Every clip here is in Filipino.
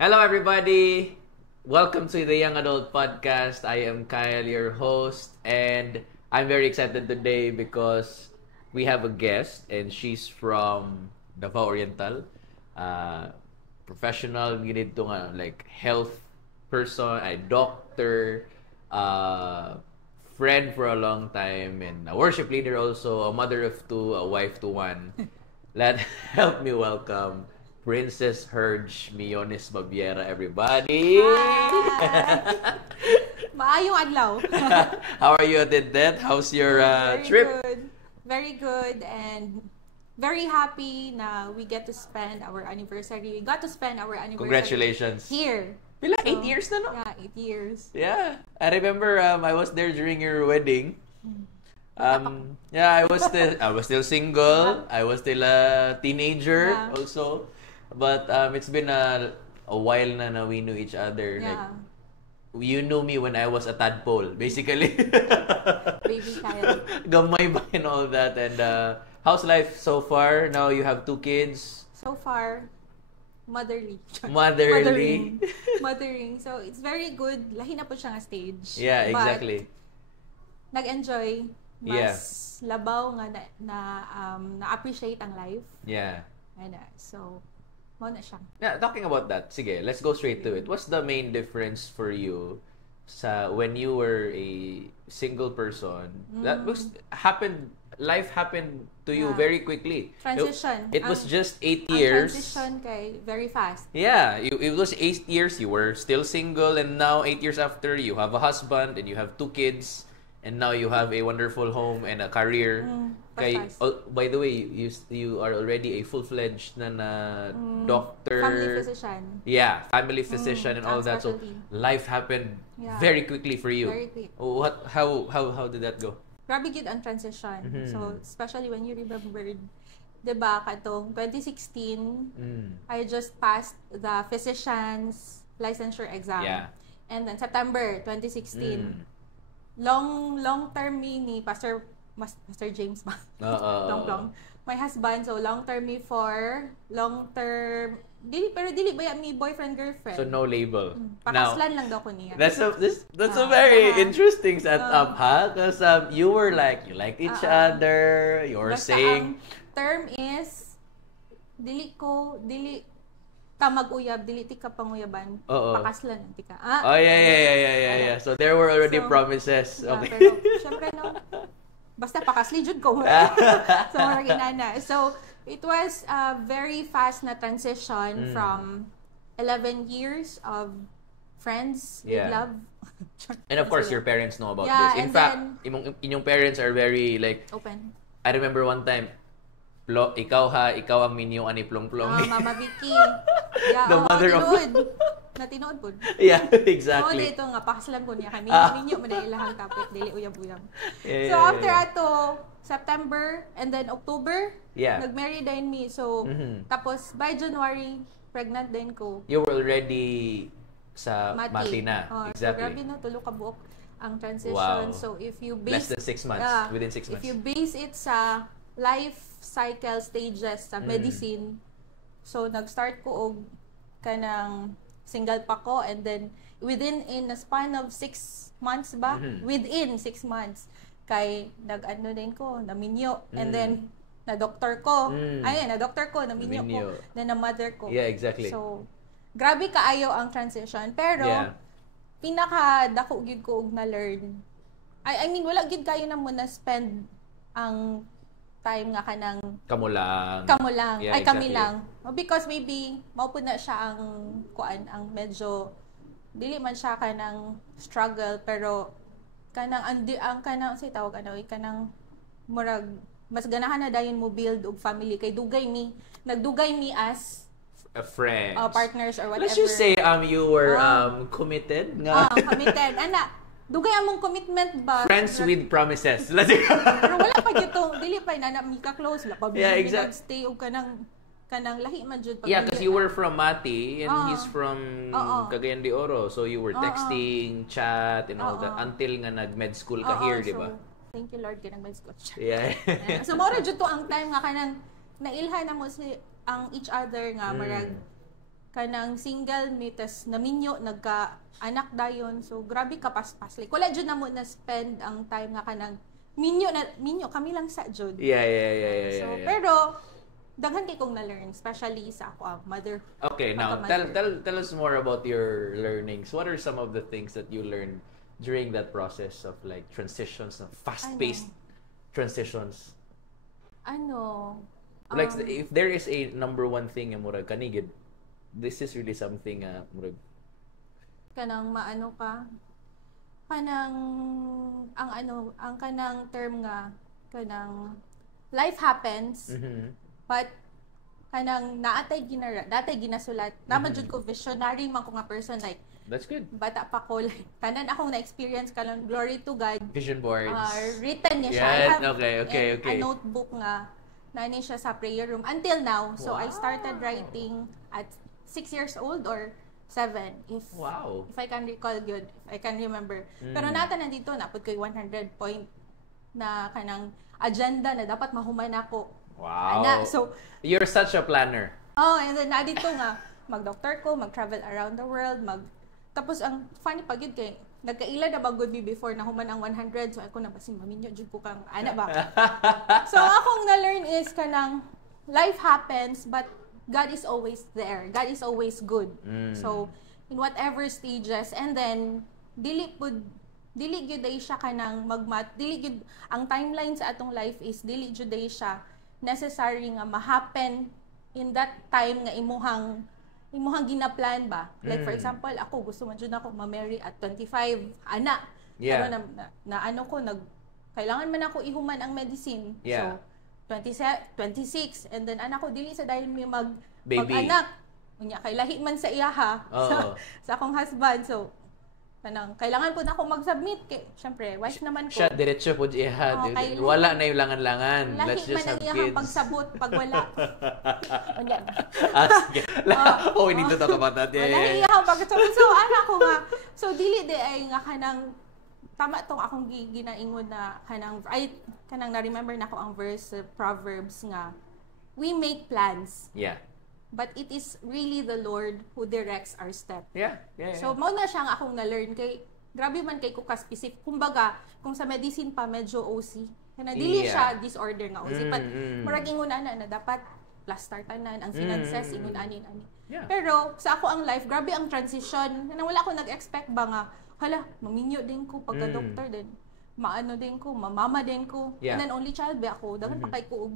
Hello, everybody. Welcome to the Young Adult Podcast. I am Kyle, your host, and I'm very excited today because we have a guest, and she's from Davao Oriental, professional, ginito nga, like health person, a doctor, friend for a long time, and a worship leader also, a mother of two, a wife to one. Let help me welcome Princess Herge Miones Babiera, everybody! Hi! Maayong adlaw. How are you, Adet? How's your Very trip? good. Very good and very happy na we get to spend our anniversary. We got to spend our anniversary Congratulations. here. Pila? So, 8 years na, no? Yeah, 8 years. Yeah. I remember I was there during your wedding. Yeah, I was still single. I was still a teenager also. But it's been a while na we knew each other. Yeah. Like, you knew me when I was a tadpole, basically. Baby Kyle. Gamay ba and all that. And how's life so far? Now you have 2 kids. So far, motherly. Motherly. Mothering. So, it's very good. Lahi na po siya nga stage. Yeah, exactly. But, nag-enjoy. Mas labaw nga na-appreciate ang life. Yeah. And, so, mo na siya. Yeah, talking about that, sige, let's go straight to it. What's the main difference for you sa when you were a single person? That was life happened to you very quickly. Transition. It was just 8 years. Transition kay very fast. Yeah, it was 8 years you were still single, and now 8 years after you have a husband and you have 2 kids, and now you have a wonderful home and a career. By the way, you are already a full-fledged doctor. Family physician. Yeah, family physician and all that. So life happened very quickly for you. Very quick. How did that go? Grabe gid ang transition. So especially when you remember, 'di ba, katong 2016, I just passed the physician's licensure exam. Yeah. And then September 2016. Long term ni Pastor James ba? Long. My husband, so long term me for long term dili ba mi boyfriend girlfriend. So no label. Pakaslan lang daw ko niya. That's a very interesting setup, because you were like you like each other. You were saying ang term is dili ta mag-uyab, dili ti ka panguyaban. Pakaslan ti ka. Yeah. So there were already promises. Yeah, okay. Pero syempre no. Basta pakasli jud ko. So mga ginana. So it was a very fast na transition from 11 years of friends with love. And of course your parents know about Yeah, this. In fact, inyong parents are very like open. I remember one time ikaw ang minyo ani plong-plong. Mama Vicky. Yeah, The mother of natinood po. Yeah, exactly. So dito nga pakaslan ko niya kami ninyo man ilahang topic dili uyab-uyab. So after ato September and then October, nag-marry din me. So tapos by January pregnant din ko. You were already sa Mati na. Exactly. So grabe no, tulo ka buok ang transition. Wow. So if you base less than 6 months, within 6 months. If you base it sa life cycle stages sa medicine, so nag-start ko og kanang single pa ko, and then within in a span of 6 months ba? Within 6 months kay nag-ano din ko, naminyo, and then na-doctor ko. Na-doctor ko, naminyo ko, then na-mother ko. Yeah, exactly. So grabe kaayo ang transition, pero pinaka dako gyud ko og na-learn. I mean wala gyud kayo na mo na spend ang time nga kanang kamo lang. Yeah, ay kami lang, because maybe mao pud na siya ang kuan, ang medyo dili man siya kanang struggle, pero kanang ang kanang say tawag kanang murag mas ganahan na dayon mo build og family kay nagdugay mi as a friend, partners or whatever. Let's just say you were committed nga. Committed ana. Dugay among commitment ba? Friends with promises. Pero wala pa gito, dili pa na mi ka close la pa. Exactly. Stay og kanang lahi man jud pag. Yeah, because you were from Mati and he's from Cagayan de Oro, so you were texting, chat and all that until nga nag-med school ka here, di ba? Thank you Lord kay nag-med school. Yeah. So mao jud to ang time nga kanang nailhan na mo si ang each other nga marag kanang single me, tas naminyo, nagka-anak dayon. So, grabe kapaspas. Like, wala dyan na mo na spend ang time nga kanang minyo, kami lang sa jud. Yeah. So, pero, daghan kay kong na-learn, especially sa ako ang mother. Okay, now, tell us more about your learnings. What are some of the things that you learned during that process of like transitions, fast-paced transitions? Like, if there is a number one thing yung murag kanigid, this is really something murag kanang maano ka kanang ang kanang term nga kanang life happens, but kanang datay ginasulat naman jud ko visionary man ko nga person, like that's good. Bata pa ko, like tanan akong na-experience kanang glory to God. Vision boards. Written niya siya. Yes, okay. A notebook nga nani siya sa prayer room until now. So I started writing at 6 years old or 7 if I can recall good, if I can remember. Pero nandito napud koy 100 point na kanang agenda na dapat mahuman ako. Wow. So you're such a planner. And then dito nga mag-doctor ko, mag-travel around the world, tapos ang funny pagid kay nagkaila na ba good me before na human ang 100, so ako na basin maminyo jud ko kang ana ba. So akong na-learn is kanang life happens, but God is always there. God is always good. So in whatever stages, and then dili gyud day siya kanang dili gyud ang timeline sa atong life is dili gyud day siya necessary nga ma-happen in that time nga imuhang ginaplan ba. Like for example, ako gusto man jud ako ma-marry at 25 ana. Yeah. Pero kailangan man ako ihuman ang medicine. Yeah. So 26 and then anak ko dili sa dahil may mag-anak. Unya kay lahi man sa iyaha sa akong husband. So kailangan po na ako mag-submit kay syempre wife naman ko. Siya diretso po iyaha. Wala na yung langan-langan. Let's just have kids. Lahi man ang pagsabot pag wala. Unya. We need to talk about that. Lahi iyahang pagsabot. So anak ko nga. So dili di ay nga kanang tama tong akong ginaingon na kanang na-remember na ko ang verse Proverbs nga we make plans. Yeah. But it is really the Lord who directs our step. Yeah. So, mao na siya nga akong na-learn kay grabe man kay ko ka-specific. Kumbaga, kung sa medicine pa medyo OC. Kana dili siya disorder nga OC. But murag ingon na dapat plaster tanan ang finances ingon ani. Yeah. Pero sa ako ang life, grabe ang transition. Nang wala ko nag-expect ba nga hala, maminyo din ko pagka-doctor din. Maano din ko, mamama din ko. Yeah. And then only child ba ako. Dagan pa kay ko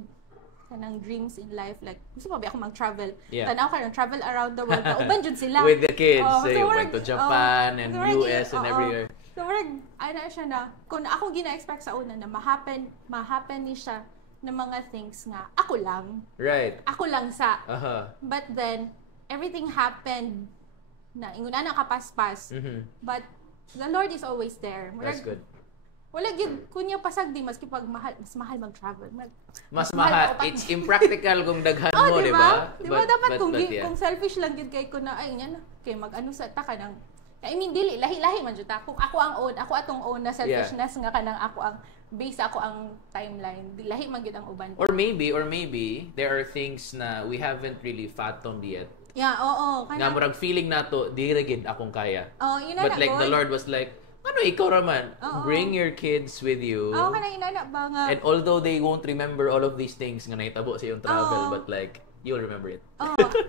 kanang dreams in life, like gusto pa ba ako mag-travel. Tanaw ka travel around the world. Kauban jud sila. With the kids. So went to Japan and US and everywhere. So ana siya na kung ako gina-expect sa una na ma-happen ni siya na mga things nga ako lang. Right. Ako lang sa. But then everything happened na inguna na kapaspas. But the Lord is always there. That's good. Wala gyud kunya pasagdi maski pag mas mahal mag-travel. Mas mahal. It's impractical kung daghan mo, di ba? Di ba dapat kung selfish lang gyud kay ko na ay nya na kay mag-ano sa ta kanang I mean dili lahi man jud ta. Kung ako atong own na selfishness nga kanang ako ang base ako ang timeline. Lahi man gyud ang uban. Or maybe there are things na we haven't really fathomed yet. Yeah, oo. Nga murag feeling nato di ra gid akong kaya. Yun na But like the Lord was like, ano, ikaw raman, bring your kids with you. Kanang inana ba nga. And although they won't remember all of these things nga naitabo sa iyong travel, but like, you'll remember it.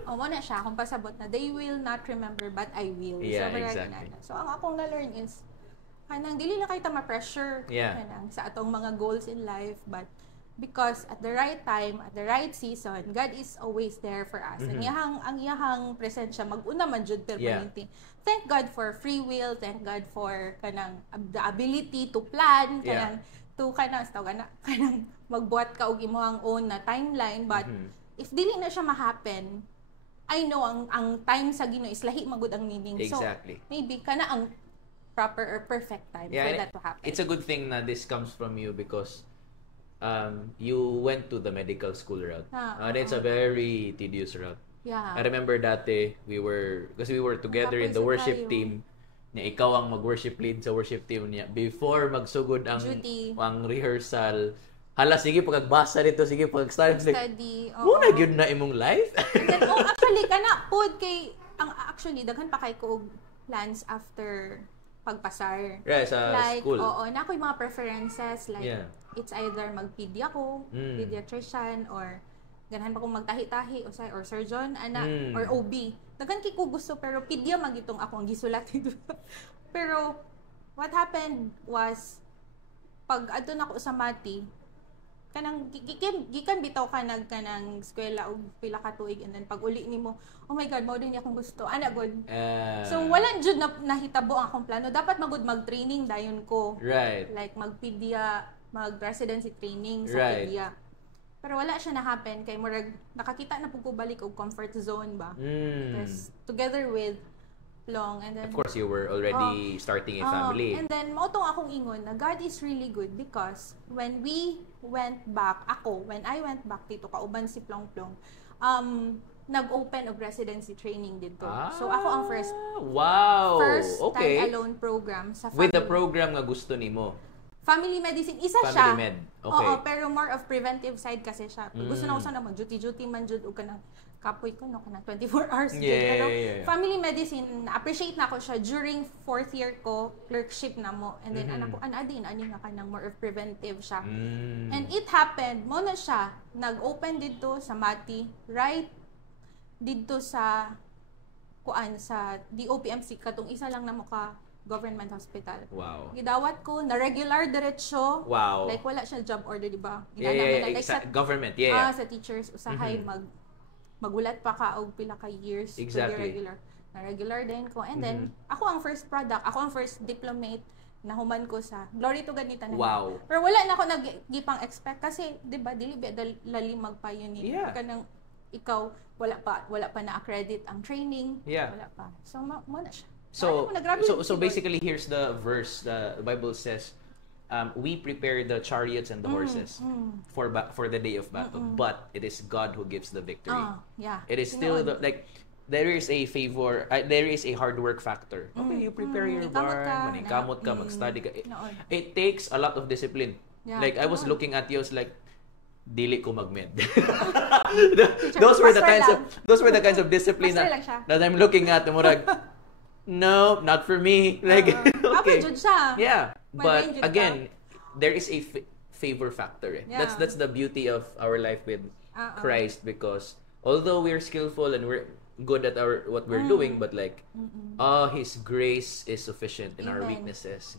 Mo na siya, kung pasabot na, they will not remember, but I will. Yeah, so, exactly. So, ang akong na-learn is, kanang dili na kayo ma-pressure kanang sa atong mga goals in life, but because at the right time, at the right season, God is always there for us. Ang iyahang presensya mag-una man jud permanente. Thank God for free will, thank God for kanang the ability to plan, kanang magbuhat ka og imong own na timeline, but if dili na siya ma-happen, I know ang time sa Ginoo is lahi magud ang meaning. Exactly. So maybe kana ang proper or perfect time for that to happen. It's a good thing na this comes from you because you went to the medical school route. And it's a very tedious route. Yeah. I remember dati, we were together in the worship team. Na ikaw ang mag-worship lead sa worship team niya. Before magsugod ang rehearsal, hala, sige, pagagbasa dito, sige, pag-study. Study. Muna yun na imong life. And then, actually, kana, pod kay actually, daghan pa kay ko og plans after pagpasar. Right, sa like, school. Oo, na ako'y mga preferences. Like, Yeah. it's either magpedia ko, pediatrician, or ganahan pa kong magtahi-tahi, or surgeon, or OB. Daghan kay ko gusto, pero pedia magitong ako ang gisulat dito. Pero, what happened was, pag adto na ako sa Mati, kanang gikan bitaw ka kanang eskwela og pila ka tuig, and then pag uli nimo, oh my god, mao din akong gusto ana god. So wala jud na nahitabo ang akong plano, dapat magud mag-training dayon ko, Right. like mag-pedia, mag-residency training sa Right. pedia, pero wala siya na happen kay murag nakakita na pug ko balik og comfort zone ba. Yes, together with Long, and then Of course, you were already starting a family. and then mao tong akong ingon na God is really good, because when I went back dito kauban si Plong Plong, nag-open og residency training dito. So ako ang first Okay. standalone program sa With the program nga gusto nimo. Family medicine, isa Family siya. med. Okay. Oo, pero more of preventive side kasi siya. Gusto na ko sana mag-duty man jud o kanang kapoy ko no kanang 24 hours jud. Pero family medicine, appreciate na ko siya during 4th year ko, clerkship na mo. And then anak ko, ani nga kanang more of preventive siya. And it happened, mo na siya, nag-open dito sa Mati, right dito sa sa DOPMC, katong isa lang na mo ka government hospital. Wow. Gidawat ko na regular diretsyo. Wow. Like wala siya job order, di ba? Like sa government, sa teachers usahay magulat pa ka og pila ka years to be regular. Na regular din ko. And then ako ang first diplomate na human ko sa Glory to God ni tanan. Wow. Pero wala na ako nagipang expect kasi di ba dili lali magpa-uni. Kanang ikaw wala pa na accredit ang training. Wala pa. So mo na siya. So basically, here's the verse. The Bible says, we prepare the chariots and the horses for the day of battle, but it is God who gives the victory. It is still there is a favor, there is a hard work factor. Okay, you prepare your barn, maningkamot ka, mag-study ka. It takes a lot of discipline. Like I was looking at you, I was like, dili ko mag-med. those were the kinds of discipline that I'm looking at. Murag, no, not for me. Like, okay. Yeah. But again, there is a favor factor. That's the beauty of our life with Christ, because although we're skillful and we're good at what we're doing, but like, His grace is sufficient in our weaknesses.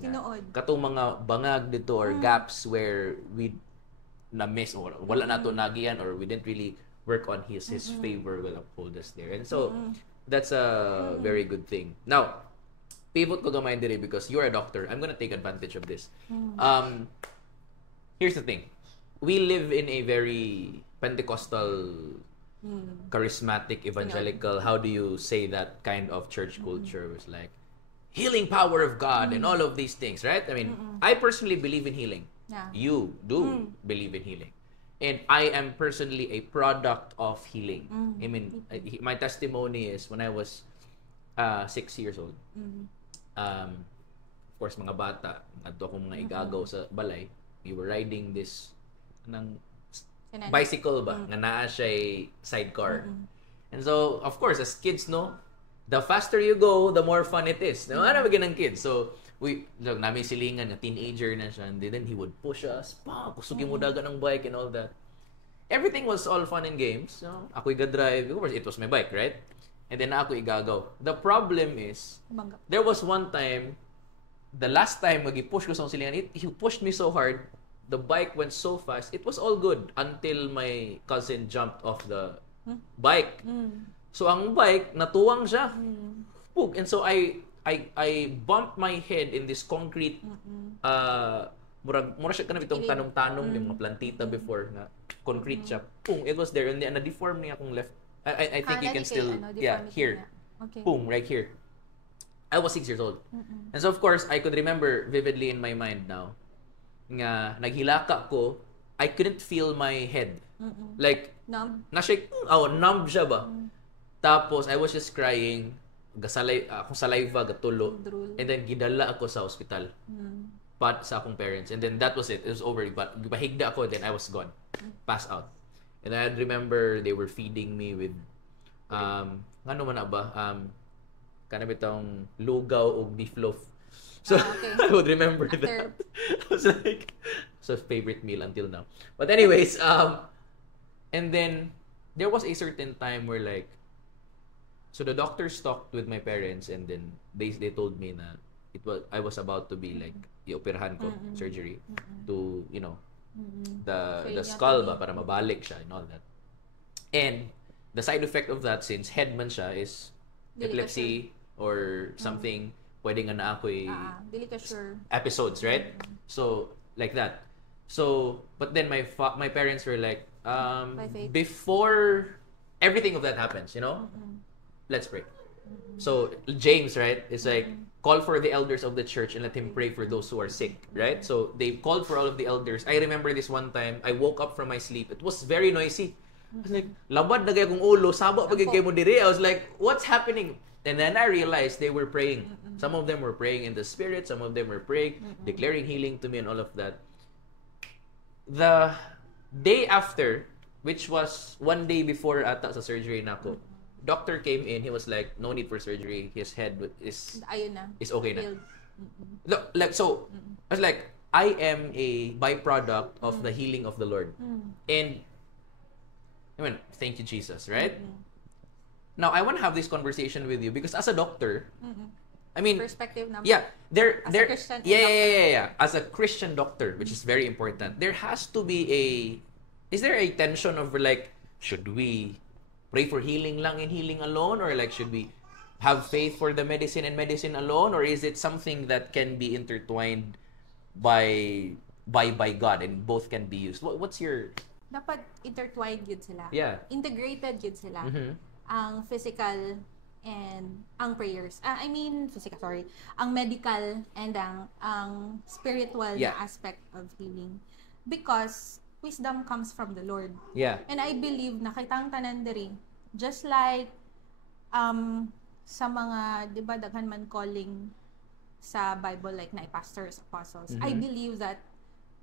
Katong mga bangag dito or gaps where we na-miss or wala nato nagiyan or we didn't really work on His favor will uphold us there. And so, that's a very good thing. Now, pivot ko gamay dire because you're a doctor. I'm gonna take advantage of this. Here's the thing. We live in a very Pentecostal, charismatic, evangelical, how do you say that kind of church culture? It's like healing power of God and all of these things, right? I mean, I personally believe in healing. You do believe in healing. And I am personally a product of healing. I mean, my testimony is when I was 6 years old. Of course, mga bata, adto akong mga igagaw sa balay. We were riding this bicycle ba, nga naa siya sidecar. And so, of course, as kids, no, the faster you go, the more fun it is. No, ano ba ng kids? So, namin silingan na teenager na siya, and then he would push us, kusugin mo daga ng bike and all that. Everything was all fun and games. So, ako iga-drive. Of course, it was my bike, right? And then ako igagaw. The problem is, there was one time, the last time mag-push ko sa silingan, he pushed me so hard, the bike went so fast, it was all good until my cousin jumped off the bike. So, ang bike, natuwang siya. And so, I bumped my head in this concrete mura siya kanang itong tanong-tanong yung mga plantita before na concrete siya. Boom, it was there and then na-deform niya akong left. I think you can still here. Okay. Boom, right here. I was 6 years old. And so of course, I could remember vividly in my mind now nga naghilaka ko, I couldn't feel my head. Like numb. Na-shake, numb siya ba? Tapos I was just crying. Akong saliva, gatulo. And then, gidala ako sa hospital. But sa akong parents. And then, that was it. It was over. But, bahigda ako, then I was gone. Passed out. And I remember they were feeding me with ngano man na ba? Kana bitong lugaw o beef loaf. So, okay. I would remember that. I was like, it's a favorite meal until now. But anyways, and then, there was a certain time where like, so the doctors talked with my parents and then they told me na I was about to be like, i-operahan ko, surgery, to, you know, the skull ba, para mabalik siya and all that. And, the side effect of that, since head man siya, is epilepsy or something, pwedeng na ako'y episodes, right? So, like that. So, but then my parents were like, before everything of that happens, you know, let's pray. So, James, right, is like, call for the elders of the church and let him pray for those who are sick, right? So, they called for all of the elders. I remember this one time, I woke up from my sleep. It was very noisy. I was like, labad na gaya kong ulo, sabo pag kayo mo diri. I was like, what's happening? And then I realized they were praying. Some of them were praying in the spirit. Some of them were praying, declaring healing to me and all of that. The day after, which was one day before ata sa surgery na ako, doctor came in. He was like, no need for surgery. His head is okay na. Look, like, so, I was like, I am a byproduct of the healing of the Lord. And, I mean, thank you, Jesus, right? Now, I want to have this conversation with you because as a doctor, I mean, perspective naman. Yeah, as a Christian yeah. As a Christian doctor, which is very important, there has to be is there a tension of like, should we pray for healing lang and healing alone, or like should we have faith for the medicine and medicine alone, or is it something that can be intertwined by God and both can be used? What's your... Dapat intertwined yun sila. Yeah. Integrated yun sila. Ang physical and ang prayers. Ang medical and ang spiritual na aspect of healing. Because wisdom comes from the Lord. Yeah. And I believe na kitang tanan diri, just like sa mga, di ba, daghan man calling sa Bible like na pastors, apostles. I believe that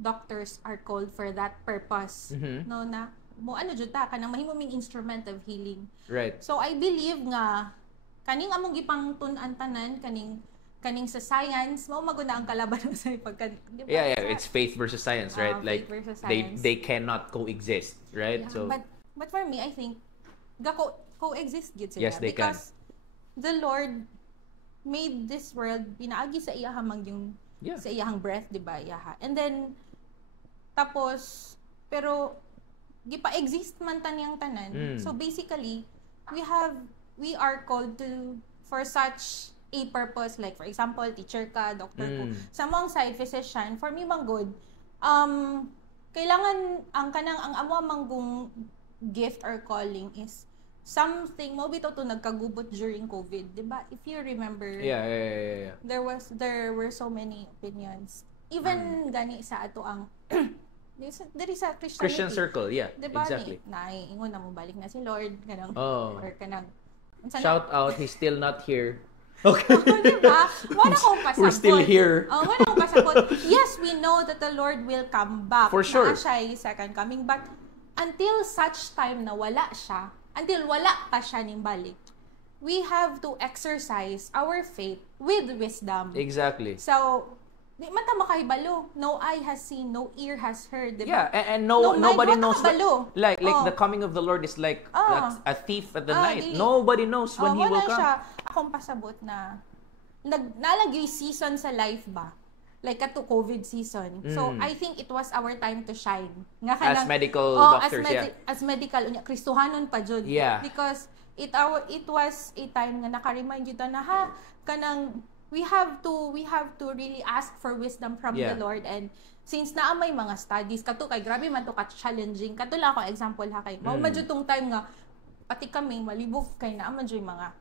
doctors are called for that purpose. No, na mo ano jud ta kanang mahimo ming instrument of healing. Right. So I believe nga kaning among gipang tun-an tanan kaning sa science mao maguna ang kalaban sa pagka diba? Yeah, it's faith versus science, right? Like versus science. they cannot coexist, right? Yeah, so but for me I think coexist gid sila yes, they because the Lord made this world pinaagi sa iya hamang yung sa iyang breath, di ba? Iyaha. And then tapos pero gipa-exist man taniyang tanan. So basically, we are called to for such a purpose, like for example, teacher ka, doctor ko. Sa mong side physician, for me man good, kailangan ang amo manggong gift or calling is something mo bitaw to nagkagubot during COVID, 'di ba? If you remember. Yeah. There were so many opinions. Even gani sa ato ang diri sa Christian circle, yeah. Diba, exactly. Naiingon na mo balik na si Lord, kanang or kanang shout out, he's still not here. Okay. Diba? Wala kong pasabot. We're still here. Wala kong pasabot. Yes, we know that the Lord will come back. For sure. Na siya second coming, but until such time na wala siya, until wala pa siya ning balik, we have to exercise our faith with wisdom. Exactly. So, di man ta makahibalo. No eye has seen, no ear has heard, diba? Yeah, and nobody knows like the coming of the Lord is like a thief at the night. Nobody knows when he will come. Siya akong pasabot na nalagay season sa life ba? Like ato COVID season. So I think it was our time to shine. Nga as medical doctors, as medical Kristohanon pa jud. Yeah. Because it was a time nga naka-remind you na kanang we have to really ask for wisdom from the Lord. And since naamay mga studies kato kay grabe man to ka challenging kato lang ako example ha kay mao madyo tong time nga pati kami malibog kay naaman joy mga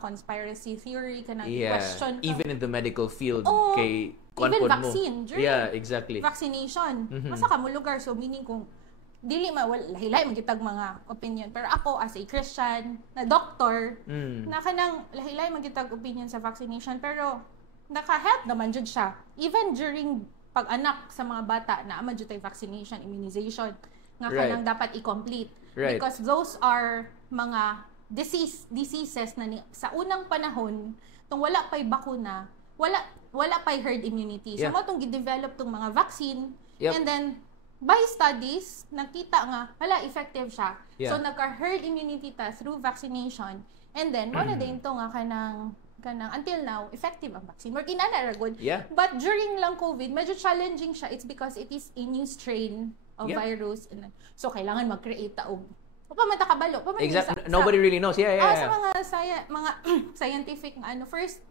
conspiracy theory kana question even in the medical field kay even vaccine during exactly vaccination masa ka mo lugar, so meaning kung dili lahilay magitag mga opinion, pero ako as a Christian na doctor na kanang lahilay magitag opinion sa vaccination, pero naka-help naman jud siya even during pag-anak sa mga bata na ama jud tay vaccination, immunization nga kanang dapat i-complete because those are mga diseases na sa unang panahon, tung wala pa'y bakuna, wala pa'y herd immunity. So, mo itong gidevelop tong mga vaccine, and then, by studies, nakita nga, effective siya. So, nagka-herd immunity ta through vaccination, and then, wala din ito nga kanang until now, effective ang vaccine. Work in good. But during lang COVID, medyo challenging siya. It's because it is a new strain of virus. So, kailangan mag-create taog. Pamanta kabalo. Exactly. Nobody really knows. Sa mga scientific first,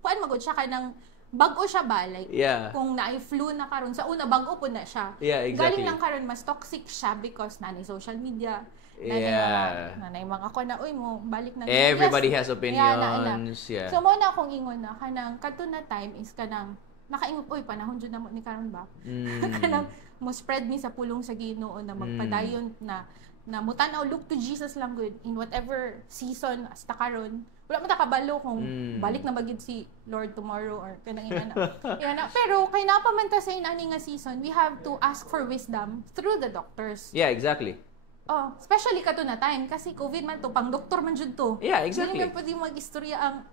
kuan magod siya kanang bago siya ba? Like, kung na-flu na karon sa una, bago po na siya. Exactly. Galing lang karon mas toxic siya because nanay social media. Nanay mga ko na, uy mo, balik na. Everybody has opinions. So, mo na akong ingon na, kanang, kato na time is kanang, nakaingon, uy, panahon dyan na mo ni karon ba? Kanang, mo spread mi sa pulong sa Ginoo na magpadayon na mutanaw, look to Jesus lang good in whatever season hasta karon. Wala mo ta kabalo kung balik na bagid si Lord tomorrow or kanang ina na. Pero kay napamanta sa inani nga season, we have to ask for wisdom through the doctors. Exactly. Especially kato na time kasi COVID man to, pang doktor man jud to. Exactly. Dili man pwede mag-istorya ang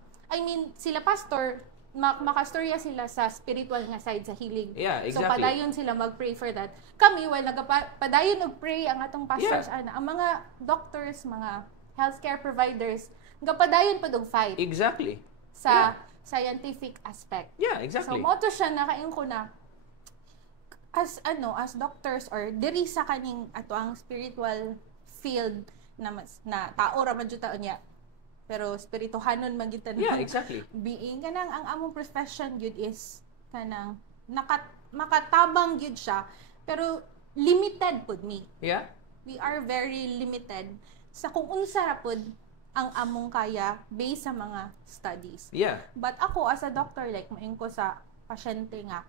sila pastor makastorya sila sa spiritual nga side sa healing. Exactly. So padayon sila mag-pray for that. Kami while padayon og-pray ang atong pastors ang mga doctors, mga healthcare providers, gapadayon pud og fight. Exactly. Sa scientific aspect. Exactly. So mo to siya nakaingon ko na as doctors or diri sa kaning ato ang spiritual field na tao ra man jud taon niya. Pero spirituhanon magitan. Exactly. Being kanang ang among profession gyud is kanang makatabang gyud siya pero limited pud mi. We are very limited sa kung unsa ra pud ang among kaya based sa mga studies. But ako as a doctor like maing ko sa pasyente nga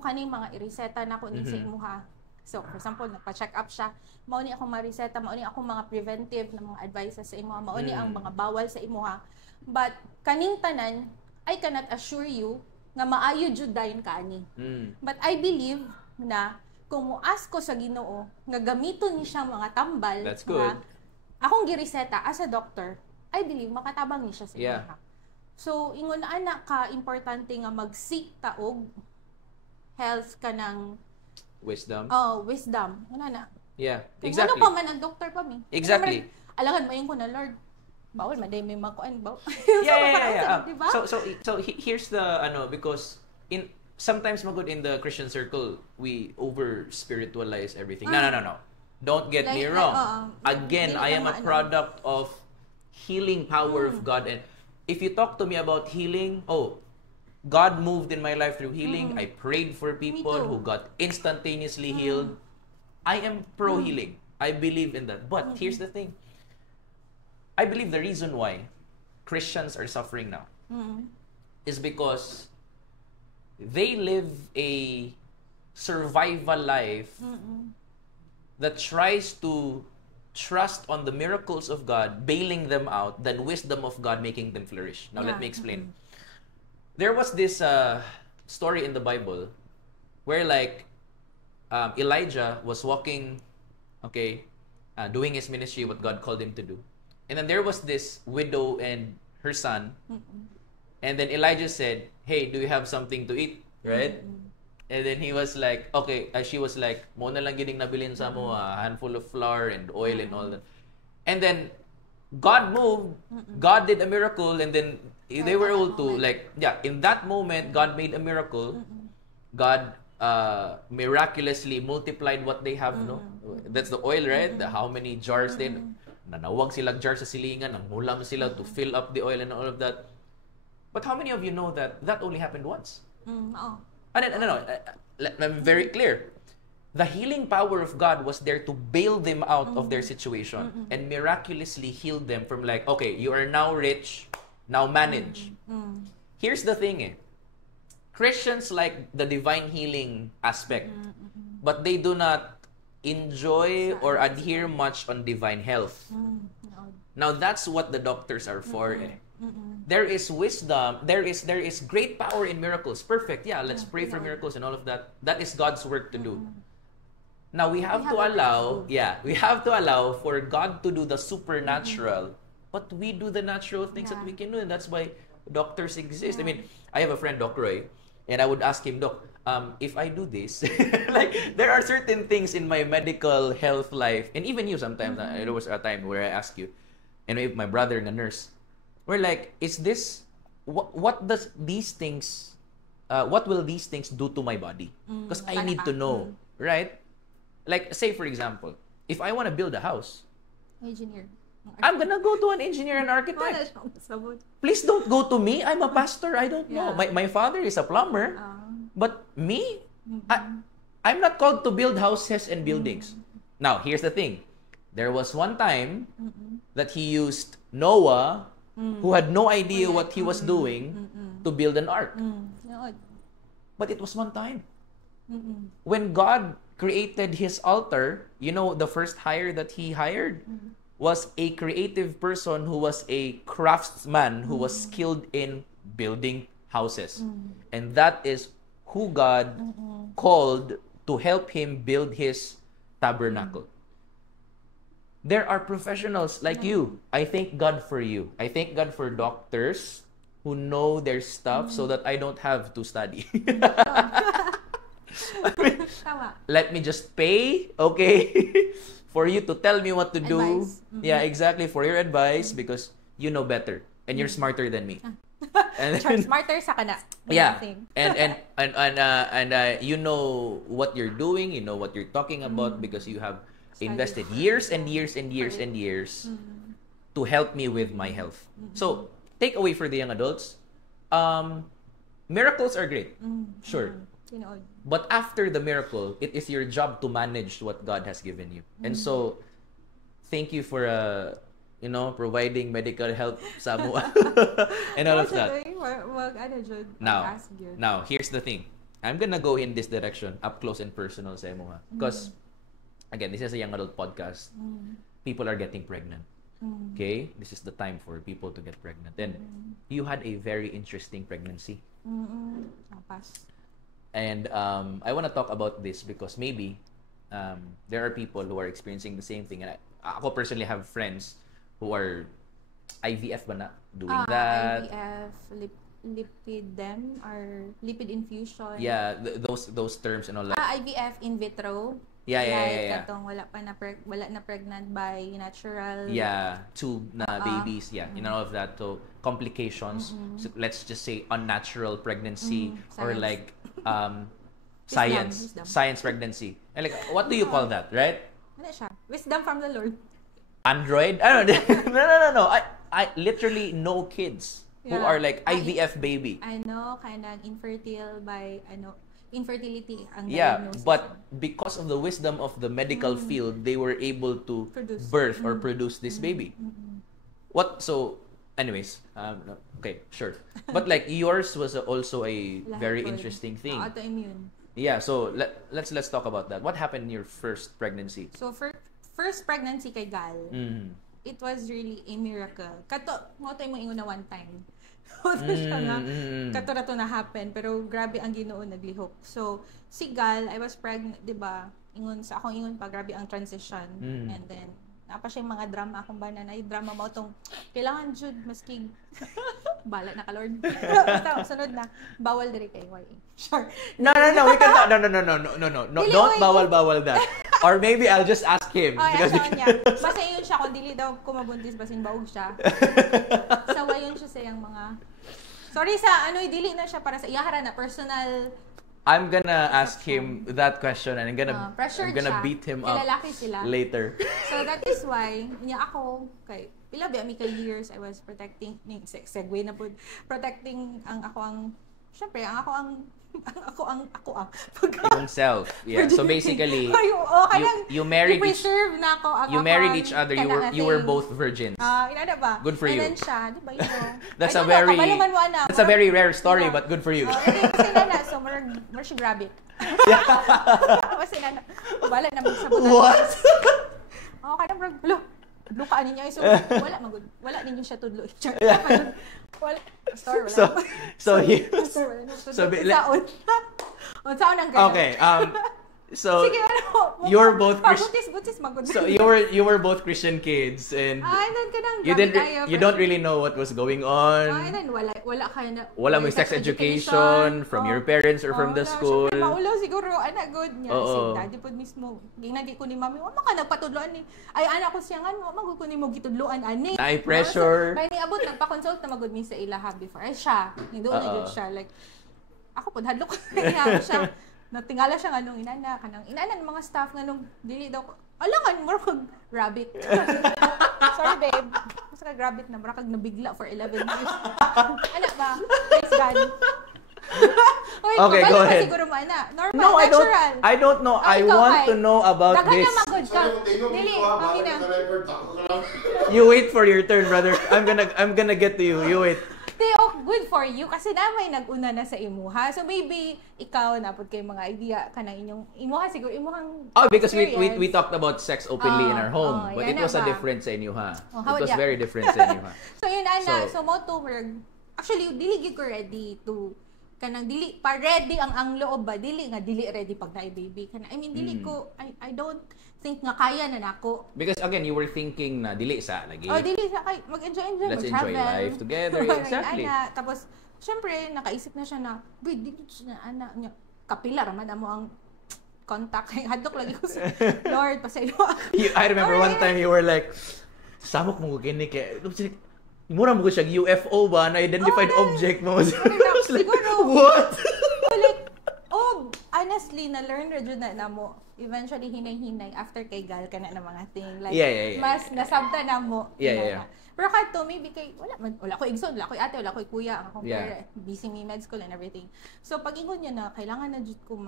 kaning mga ireseta na ko ni sa imuha. So, for example, nagpa-check up siya, mauni akong mareseta, mauni akong mga preventive na mga advices sa imuha, mauni ang mga bawal sa imuha. But, kaning tanan, I cannot assure you nga maayo jud dayon kaani. But I believe na kung muas ko sa Ginoo nga gamiton ni siya mga tambal, that's good. Akong gireseta as a doctor, I believe makatabang ni siya sa imuha. So, ingon ana ka importante nga mag-seek taog health kanang wisdom. Wisdom. Wala na. Exactly. Ano pa man ang doctor pa mi. Exactly. Alangan mayon ko na Lord. Bawal maday may makuan ba. Diba? So here's the because sometimes magud in the Christian circle we over spiritualize everything. No. Don't get me wrong. Again, I am a product of healing power of God, and if you talk to me about healing, God moved in my life through healing. I prayed for people who got instantaneously healed. I am pro-healing. I believe in that. But here's the thing. I believe the reason why Christians are suffering now is because they live a survival life that tries to trust on the miracles of God, bailing them out, than wisdom of God making them flourish. Now, let me explain. There was this story in the Bible where Elijah was walking, doing his ministry, what God called him to do. And then there was this widow and her son. And then Elijah said, hey, do you have something to eat? Right? And then he was like, she was like, mo na lang gining nabilin sa mo, a handful of flour and oil and all that. And then God moved, God did a miracle, and then they were able to, in that moment, God made a miracle. God miraculously multiplied what they have, no? That's the oil, right? How many jars then? Nanawag sila jar sa silingan, nangulam sila to fill up the oil and all of that. But how many of you know that only happened once? No. I'm very clear. The healing power of God was there to bail them out of their situation and miraculously heal them from you are now rich, now manage. Here's the thing, Christians like the divine healing aspect, but they do not enjoy or adhere much on divine health. Now that's what the doctors are for. There is wisdom, there is great power in miracles. Perfect. Let's pray for miracles and all of that. That is God's work to do. Now we have to allow for God to do the supernatural but we do the natural things that Yeah. we can do, and that's why doctors exist. I mean, I have a friend, Doc Roy, and I would ask him, Doc, if I do this, like there are certain things in my medical health life, and even you sometimes. There was a time where I asked you, and with my brother and a nurse, we're like, is this what does these things? What will these things do to my body? Because I need to know, right? Like, say for example, if I want to build a house, Engineer. I'm gonna go to an engineer and architect. Please don't go to me. I'm a pastor. I don't know. My father is a plumber. But me, I'm not called to build houses and buildings. Now, here's the thing. There was one time that he used Noah, who had no idea what he was doing, to build an ark. But it was one time. When God created his altar, you know, the first hire that he hired was a creative person who was a craftsman who was skilled in building houses. And that is who God called to help him build his tabernacle. There are professionals like you. I thank God for you. I thank God for doctors who know their stuff so that I don't have to study. I mean, let me just pay, okay, for you to tell me what to do. Advice. Yeah, exactly, for your advice, because you know better and you're smarter than me. And Smarter sa kana. yeah, and you know what you're doing, you know what you're talking about, because you have invested years and years and years and years to help me with my health. So, takeaway for the young adults, miracles are great, sure. But after the miracle, it is your job to manage what God has given you. And so, thank you for providing medical help sa mo and all of that. Now, here's the thing. I'm gonna go in this direction, up close and personal sa mo, because again, this is a young adult podcast. People are getting pregnant. Okay? This is the time for people to get pregnant. And you had a very interesting pregnancy. And I want to talk about this because maybe there are people who are experiencing the same thing. And ako personally have friends who are IVF ba na? Doing that. IVF, lipidem, or lipid infusion. Yeah, those terms and all that. IVF in vitro. Yeah. Katong wala na pregnant by natural. Yeah, tube na babies. Yeah, and all of that. So complications. So let's just say unnatural pregnancy or like science pregnancy. And like, what do you call that, right? Ano siya? Wisdom from the Lord. Android? I don't know. No. I literally know kids who are like IVF baby. I know, kind of infertile by infertility ang diagnosis. But because of the wisdom of the medical field, they were able to birth or produce this baby. Anyways, okay, sure. But like yours was also a very interesting thing. Autoimmune. Yeah, so let's talk about that. What happened in your first pregnancy? So first pregnancy kay Gal, it was really a miracle. Mo tayo mo ingon na one time. Siya nga, kato na to na happen, pero grabe ang Ginoo naglihok. So, si Gal, I was pregnant, di ba? Akong ingon pa, grabe ang transition. And then, napa siyang mga drama akong banan. Ay, drama mo itong, kailangan Jude, maski, bala na ka, Lord. Basta, sunod na, bawal diri kay YA. Sure. No, we can talk. No. Don't bawal that. Or maybe I'll just ask him. Niya. Basta yun siya, kung dili daw kumabuntis, basin baog siya. Sawa yun siya sa yung mga, sorry sa, dili na siya para sa iyahara na personal. I'm gonna ask him that question and I'm gonna beat him up later. So that is why niya ako kay pila ba mi kay years I was protecting segue na pud protecting ang syempre ang yung self. Yeah. So basically you married each other. You were both virgins. Inana ba? Good for you. And then siya, di ba yun? That's a very rare story, but good for you. Kasi nana, so more she grab it. Kasi nana, wala na magsabutan. What? Kaya bro, lukaan ninyo. So, wala ninyo siya tudlo. Wala. Store, wala. Okay. Sige, So you're both butis magud. So you were both Christian kids, and you don't really know what was going on. And then wala may sex education from your parents or from the school. Syempre, maulaw siguro anak good niya. Si daddy pod mismo. Ginagi ko ni mami, wa man ka nagpatudloan ni. Ay anak ko siya nga, magud ko nimo gitudloan ani. Ay pressure. May niabot nagpa-consult na magud mi sa ilaha before. Ay siya, hindi na gud siya like ako pod hadlok niya siya. Natingala siya nga nung inana, kanang inana ng mga staff nga nung dili daw ko. Alangan mo kag rabbit. Sorry babe. Mas kag rabbit na mura kag nabigla for 11 years. Ana ba? Praise God. Oy, okay, go ahead. Siguro mo ana. Normal, no, natural. I don't know. I want to know about this. Daghan na magod ka. Dili, mamina. You wait for your turn, brother. I'm gonna get to you. You wait. Good for you kasi na may nag-una na sa imuha. So maybe ikaw napod kay mga idea kanang inyong imuha siguro imuhang because we talked about sex openly in our home, but it was a different sa inyuha. It was very different sa inyuha. So yun ana, so mo to actually dili gid ko ready to kanang dili pa ready ang loob ba dili ready pag na baby kana I mean dili ko I don't think nga kaya na nako. Because again, you were thinking na dili sa lagi. Dili sa kay mag-enjoy Let's enjoy life together. Exactly. Tapos syempre nakaisip na siya na, dili na anak niya kapila ra man amo ang contact kay hadlok lagi ko sa Lord pasaylo. I remember one time you were like, samok mo gini kay mura mo siya UFO ba na identified object mo. Siguro. What? Honestly, na-learn ra jud na mo. Eventually, hinay-hinay after kay gal ka na ng mga thing. Like, mas nasabta na mo. Pero kadto maybe kay, wala ko igsoon, wala ko ate, wala ko kuya. Ang compare, busy me med school and everything. So, pag ingon niya na, kailangan na jud ko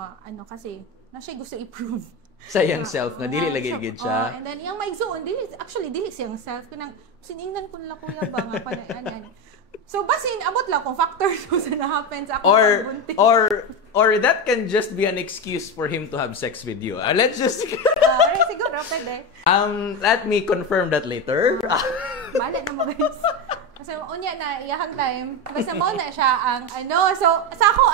kasi, na siya gusto i-prove. Sa iyang self, na dili lagi gid siya. And then, yung maigsoon, dili siyang self. Kanang, siningnan ko nila kuya ba, nga panayanan. So, basin, abot lang kung factor to sa na-happen sa akong pagbuntis. Or that can just be an excuse for him to have sex with you. Let's just... siguro, pwede. Let me confirm that later. Bala na mo, guys. Kasi, unya na, iyahang time. Basta mo na siya ang, so, sa ako,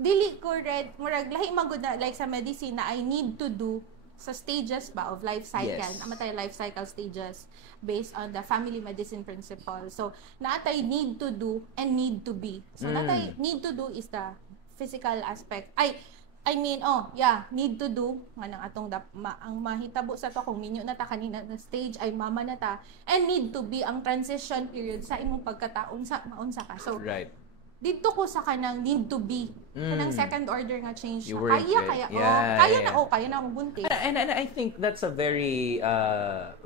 dili ko red, murag, lahi magod na, like sa medicine, na I need to do sa stages ba of life cycle. Yes. Namatay life cycle stages based on the family medicine principle. So, naatay need to do and need to be. So, naatay need to do is the physical aspect. Need to do nga nang atong ang mahitabo sa to kung minyo na ta kanina na stage ay mama na ta, and need to be ang transition period sa imong pagkataon sa maunsa ka. So, right. Dito ko sa kanang need to be. Kanang second order nga change. Kaya na mo buntis. And I think that's a very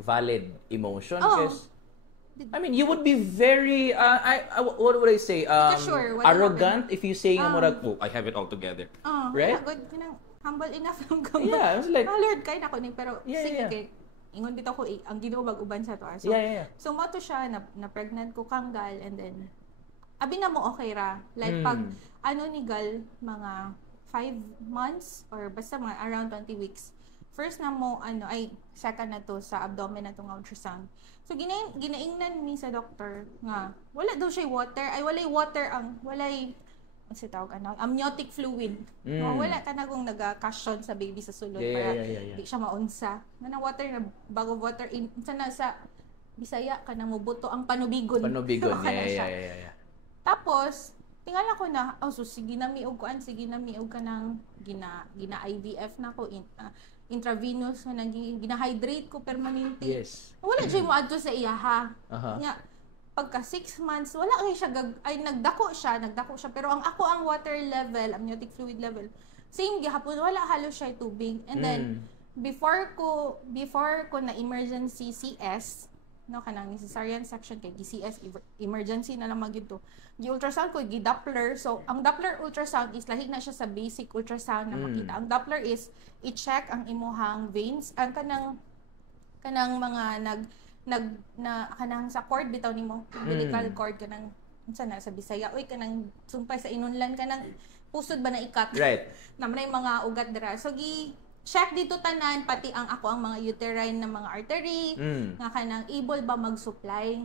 valid emotion because I mean, you would be very what would I say? Arrogant if you say I have it all together. Right? Good, humble enough lang ko. Yeah, I was like, Lord, kaya na ko ni pero sige. Ingon dito ko ang Ginoo mag-uban sa to. So mo to siya na pregnant ko kang gal, and then abi na mo okay ra. Like pag ni gal mga 5 months or basta mga around 20 weeks. First na mo second na to sa abdomen na tong ultrasound. So ginaingnan ni sa doctor nga wala daw siya water, walay water walay sa tawag amniotic fluid. Wala ka na kung nag-cushion sa baby sa sulod para di siya maunsa. Nga water na bago water in sa Bisaya ka na mo buto ang panubigon. Yeah. Tapos, tingala ko na, sige na miog ka ng gina-IVF na ko, intravenous na gina-hydrate ko permanente. Yes. Wala siya mo adto sa iyaha. Nga, pagka 6 months, wala kayo siya, nagdako siya, pero ang water level, amniotic fluid level, same gihapon, wala halos siya tubig. And then, before ko na emergency CS, kanang cesarean section kay GCS emergency na lang magyud to. Gi-ultrasound ko, gi-Doppler. So, ang Doppler ultrasound is lahig na siya sa basic ultrasound na makita. Ang Doppler is i-check ang imuhang veins, ang kanang mga kanang sa cord bitaw nimo, umbilical cord kanang unsa na sa Bisaya, kanang sumpay sa inunlan kanang pusod ba na ikat. Right. Naman mga ugat dira. So check dito tanan pati ang mga uterine na mga artery nga kanang able ba mag-supply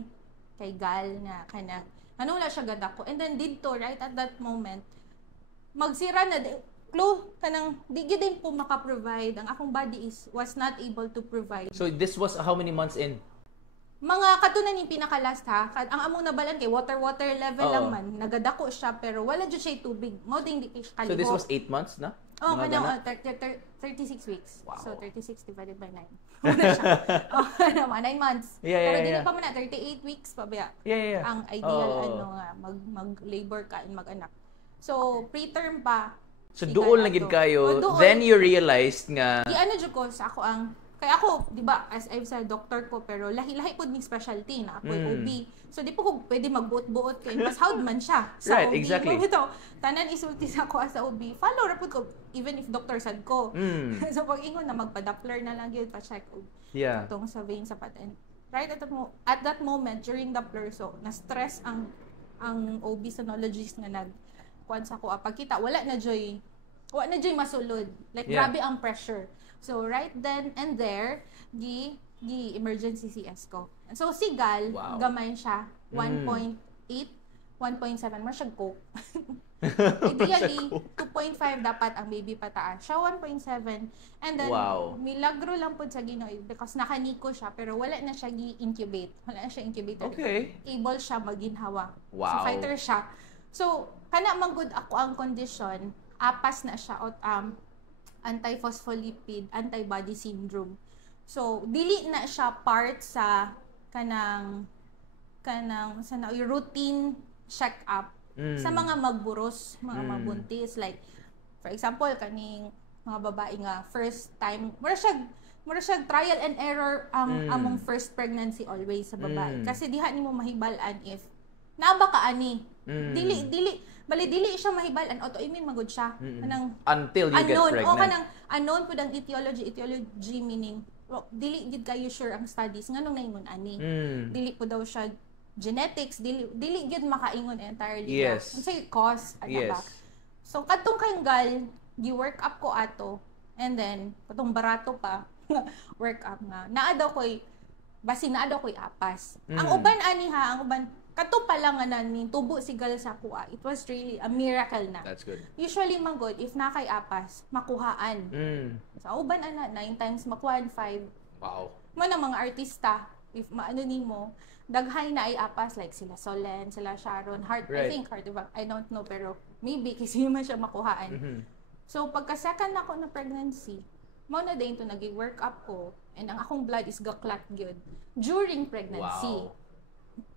kay gal nga kanang wala siya gadako. And then dito right at that moment magsira na clue kanang di gyud din po maka-provide, ang akong body was not able to provide. So this was how many months in? Mga katunan yung pinaka-last ha, ang among nabalan kay water level lang man, nagadako siya pero wala jud siya tubig. Mao ding di siya kalihok. So this was 8 months na? Oh, kanang 36 weeks. Wow. So 36 divided by 9. Ano siya? Oh, 9 months. Pero dili pa man na 38 weeks pa ba? Yeah. Ang ideal nga mag-labor ka and mag-anak. So preterm pa. So doon na gid kayo. Then you realized nga ano jud ko sa ako ang kaya ako, di ba, as I've said, doctor ko, pero lahi-lahi po ng specialty na ako OB. So, di po ko pwede magbuot-buot kay mas howd man siya sa right, OB. Exactly. Ito, tanan isulti sa ako as a OB. Follow rapod ko, even if doctor sad ko. So, pag ingon na magpa-Doppler na lang yun, pa-check itong sa vein sa patent. Right at that moment, during Doppler, so, na-stress ang OB sonologist nga kuan sa ko. Pagkita, wala na joy masulod. Like, grabe ang pressure. So, right then and there, gi emergency CS ko. And so, sigal, gamay siya. 1.8, 1.7, mo siya coke. Ideally, 2.5 dapat ang baby pataas. Siya 1.7. And then, milagro lang po sa Ginoo because nakaniko siya, pero wala na siya gi-incubate. Wala na siya incubator. Okay. Able siya magginhawa. Wow. So, fighter siya. So, kana manggod ako ang condition, apas na siya anti-phospholipid, antibody syndrome. So, dili na siya part sa kanang routine check-up sa mga magburos, mga mabuntis. Like, for example, kaning mga babae nga, first time, mura siya trial and error among first pregnancy always sa babae. Kasi diha nimo mahibalan if naaba ka ani. Dili siya mahibalan, autoimmune magud siya. Kanang until you unknown, get pregnant. Kanang unknown pud ang etiology meaning dili gid kayo sure ang studies nganong naingon ani. Dili po daw siya genetics, dili gid makaingon entirely. Yes. Unsay cause ba? So kadtong kanggal, gi-work up ko ato and then katong barato pa work up nga. Naa daw koy apas. Ang uban ani ha, ang uban kato pa lang nga ni tubo sigal sa kuha. It was really a miracle na. That's good. Usually manggod if nakay apas makuhaan. Sa uban ana 9 times makuhaan 5. Wow. Mo na mga artista if maano nimo daghay na ay apas like sila Solen, sila Sharon, Hart, I think Hart, diba? I don't know pero maybe kasi man siya makuhaan. So pagka second ako na pregnancy, mo na din to nagi-work up ko and ang akong blood is gaklat gyud during pregnancy. Wow.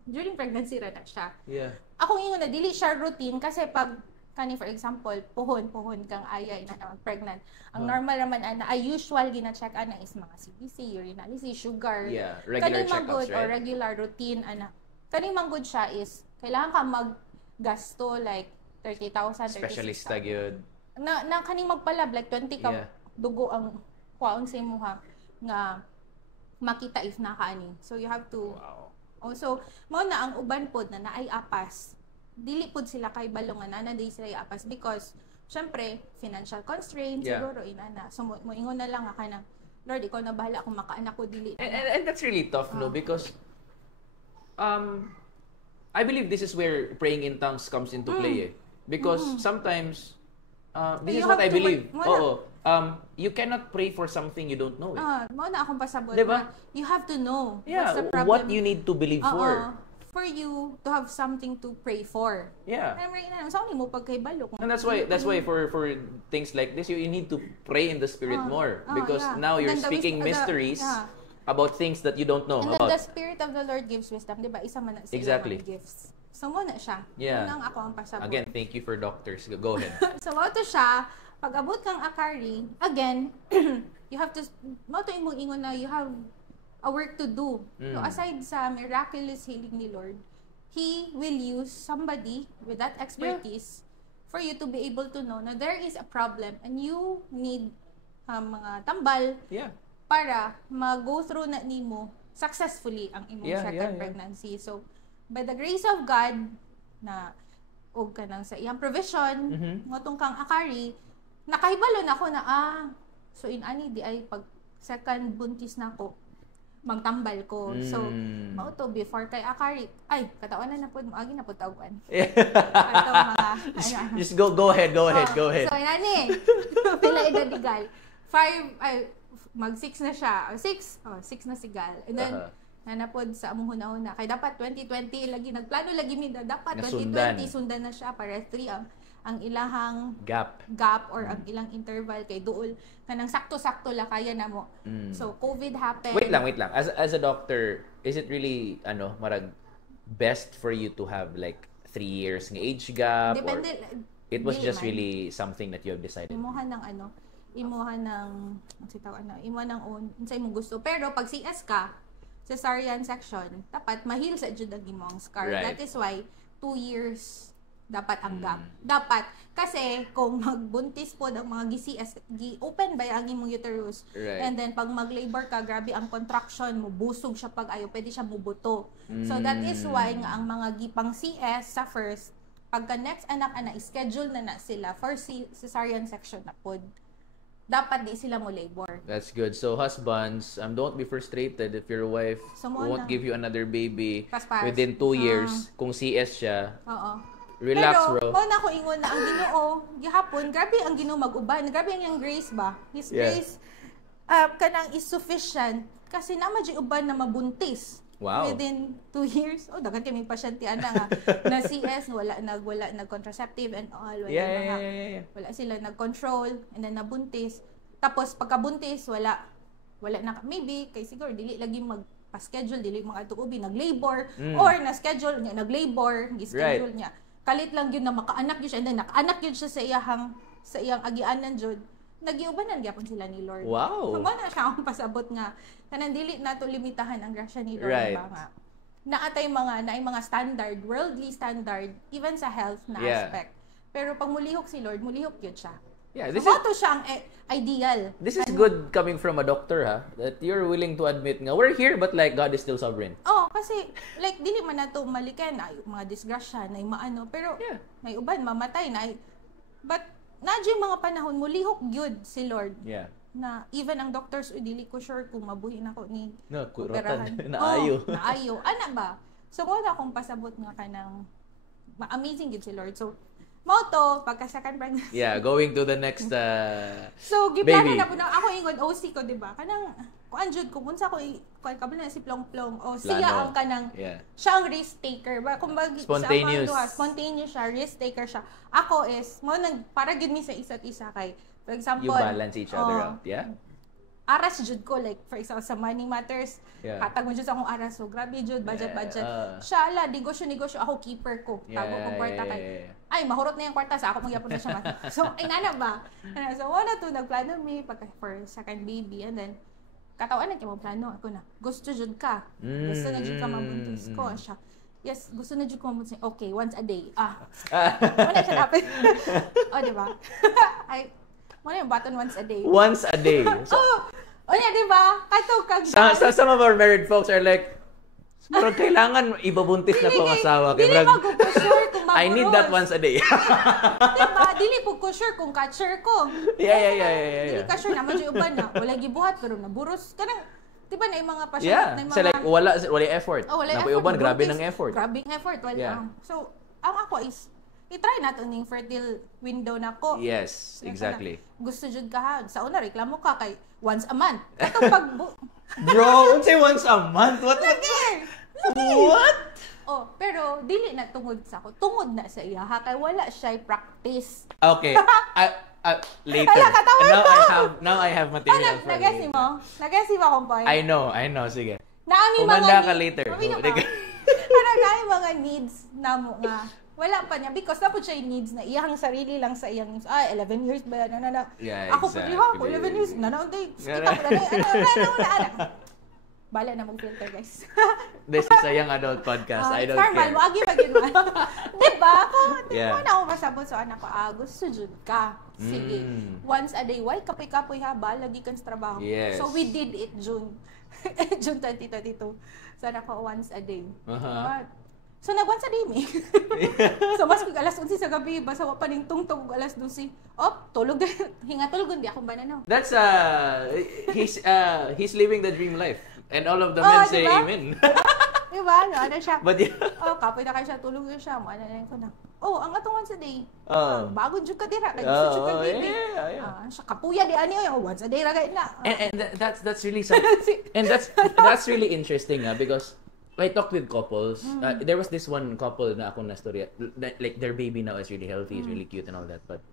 During pregnancy ra na siya. Yeah. Akong ingon na dili siya routine kasi pag kani for example, puhon kang ayay na pregnant. Ang normal naman ana ay usual gina-check ana is mga CBC, urinalysis, sugar. Yeah, regular check-ups, right? Or regular routine ana. Kaning manggod siya is kailangan ka maggasto like 30,000, 36,000. Specialista gyud. Na kaning magpalab like 20 ka dugo ang kuwaon sa imuha nga makita if nakaani. So you have to also, mao na ang uban pod na naay apas. Dili pod sila kay balong nga na sila apas because syempre financial constraints siguro inana. So moingon na lang ka na Lord, ikaw na bahala kung makaanak ko dili. And that's really tough no because I believe this is where praying in tongues comes into play because sometimes this is what I believe. You cannot pray for something you don't know. Mao na akong pasabot. Diba? You have to know what's the problem. What you need to believe for. For you to have something to pray for. Yeah. Saan mo pagkaibalo? And that's why for things like this you need to pray in the spirit more because now you're speaking mysteries about things that you don't know and about. And the spirit of the Lord gives wisdom, 'di ba? Isa man na sila gifts. So mo na siya. Unang ako ang pasabot. Again, thank you for doctors. Go ahead. So to siya, pag abot kang akari, again, you have to imong ingon na you have a work to do. So aside sa miraculous healing ni Lord, He will use somebody with that expertise for you to be able to know na there is a problem and you need mga tambal para mag-go through na nimo successfully ang imong second pregnancy. So by the grace of God na og kanang sa iyang provision, ngotong kang akari, nakahibalo na ako na so inani di ay pag second buntis na ko magtambal ko. So mao to before kay akari ay katawanan na pud moagi na pud tawgan. Just go ahead. Go ahead. So, nani, pila edad ni Gal? 6 na siya. 6 na si Gal. And then, nanapod sa among huna-huna. Kaya dapat 2020 lagi, nagplano lagi mi dapat 2020 sundan na siya para 3 ang ilahang gap or ang ilang interval kay duol kanang sakto-sakto la kaya na mo. So COVID happened. Wait lang. As a doctor, is it really marag best for you to have like 3 years ng age gap? Depende. It was just really something that you have decided. Imuha ng own unsay mo gusto. Pero pag CS ka, cesarean section, dapat mahil sa jud ang imong scar. Right. That is why 2 years dapat ang gap. Dapat. Kasi kung magbuntis po ang mga GCS, open ba ang imong uterus? Right. And then pag mag-labor ka, grabe ang contraction mo, busog siya pag ayo, pwede siya mubuto. So that is why nga ang mga gipang CS sa first, pagka next anak schedule na sila for cesarean section na pod. Dapat di sila mo labor. That's good. So husbands, don't be frustrated if your wife won't give you another baby within 2 years kung CS siya. Oo. Relax, pero, bro. na ko ingon na ang Ginoo gihapon, grabe ang Ginoo mag-uban, grabe ang grace ba? His grace kanang is sufficient kasi na madji uban na mabuntis. Wow. Within 2 years. Daghan kami pasyente ana nga na CS wala nag contraceptive and all wala sila nag-control and then nabuntis. Tapos pagkabuntis wala na maybe kay siguro dili lagi pa-schedule dili mga tuubi nag-labor or na-schedule niya nag-labor, gi-schedule niya. Kalit lang yun na makaanak yun siya and then nakaanak yun siya sa iyang agianan jud. Nagiubanan gyapon sila ni Lord. Wow. Mao na siya akong pasabot nga kanang dili nato limitahan ang grasya ni Lord ba nga. Naatay mga standard, worldly standard even sa health na aspect. Pero pag mulihok si Lord, mulihok yun siya. Yeah, this is siya ang ideal. This is good coming from a doctor that you're willing to admit nga we're here but like God is still sovereign. Kasi like dili man nato malikan ay mga disgrasya na maano pero may uban mamatay na but nadyo mga panahon mulihok gyud si Lord. Yeah. Na even ang doctors dili ko sure kung mabuhi nako ni kuratan naayo. Naayo ana ba? So wala akong pasabot nga kanang amazing gyud si Lord. So Moto, pagka second pregnancy. Yeah, going to the next so, giplano na po na ako ingon OC ko, di ba? Kanang, kung anjud ko, kung sa ko, kung kabila na si Plong-Plong, o siya ang kanang, siya ang risk taker. Ba? Kung spontaneous siya, risk taker siya. Ako is, para gid mi sa isa't isa kay, for example, you balance each other out, yeah? Aras jud ko, like, for example, sa money matters, hatag mo jud sa akong aras, so grabe jud, budget. Siya, negosyo, ako keeper ko. Tago kong kwarta kay, ay, mahurot na yung kwarta sa ako, magyapon na siya. So, inana ba? So, wala to, nagplano mi, for second baby, and then, katawan na mo plano, ako na, gusto jud ka. Gusto na jud ka mabuntis ko. Siya, yes, gusto na jud ko mabuntis. Okay, once a day. Wala siya dapat. Diba? Wala yung button once a day. Once a day. So, diba? Kato kag some of our married folks are like, pero kailangan ibabuntis na ko ang asawa. Dili mag-sure kung maburos. I need that once a day. Diba? Dili po ko sure kung ka-sure ko. Yeah. Dili ka sure naman yung uban na. Wala gibuhat pero naburos. Kanang, diba na yung mga pasyente na yung mga... So like, wala effort. Wala effort. Uban, grabe ng effort. Grabe ng effort. So, ang ako is, i-try nato ning fertile window na ko. Yes, exactly. Gusto jud ka ha. Sa una, reklamo ka kay once a month. Katong pag... Bro, say once a month? What? What? Pero dili na tungod sa ako. Tungod na sa iya ha. Kay wala siya practice. Okay. Later. Now I have material for you. Nag-guess mo akong point? I know. Sige. Umanda ka later. Parang mga needs na mo nga. Wala pa niya because dapat siya needs na iyang sarili lang sa iyang 11 years ba na. Yeah, ako exactly. Ako 11 years na kita na bala na mag-filter guys. This is a young adult podcast. I don't care. Normal, wagi ba ginawa? Diba? Di mo na ako masabot sa anak ko, gusto jud ka. Sige. Once a day, why kapoy-kapoy ha, lagi kang sa trabaho. Yes. So we did it June 2022. So anak ko once a day. So, nag-once a day, me. So, mas kung alas 11 sa gabi, basta pa ning tungtong alas 12. Tulog na. Hinga tulog, di akong bananaw. That's, he's living the dream life. And all of the men say amen. Diba? Ano siya? But kapoy na kayo siya, tulog na siya. Ano ko na. ang atong once a day. Bago jud ka dira, kay gusto jud ka baby. Siya kapuya di ani once a day ra kay na. And that's really and that's really interesting because I talked with couples. There was this one couple na akong nastorya, like their baby now is really healthy, is really cute and all that, but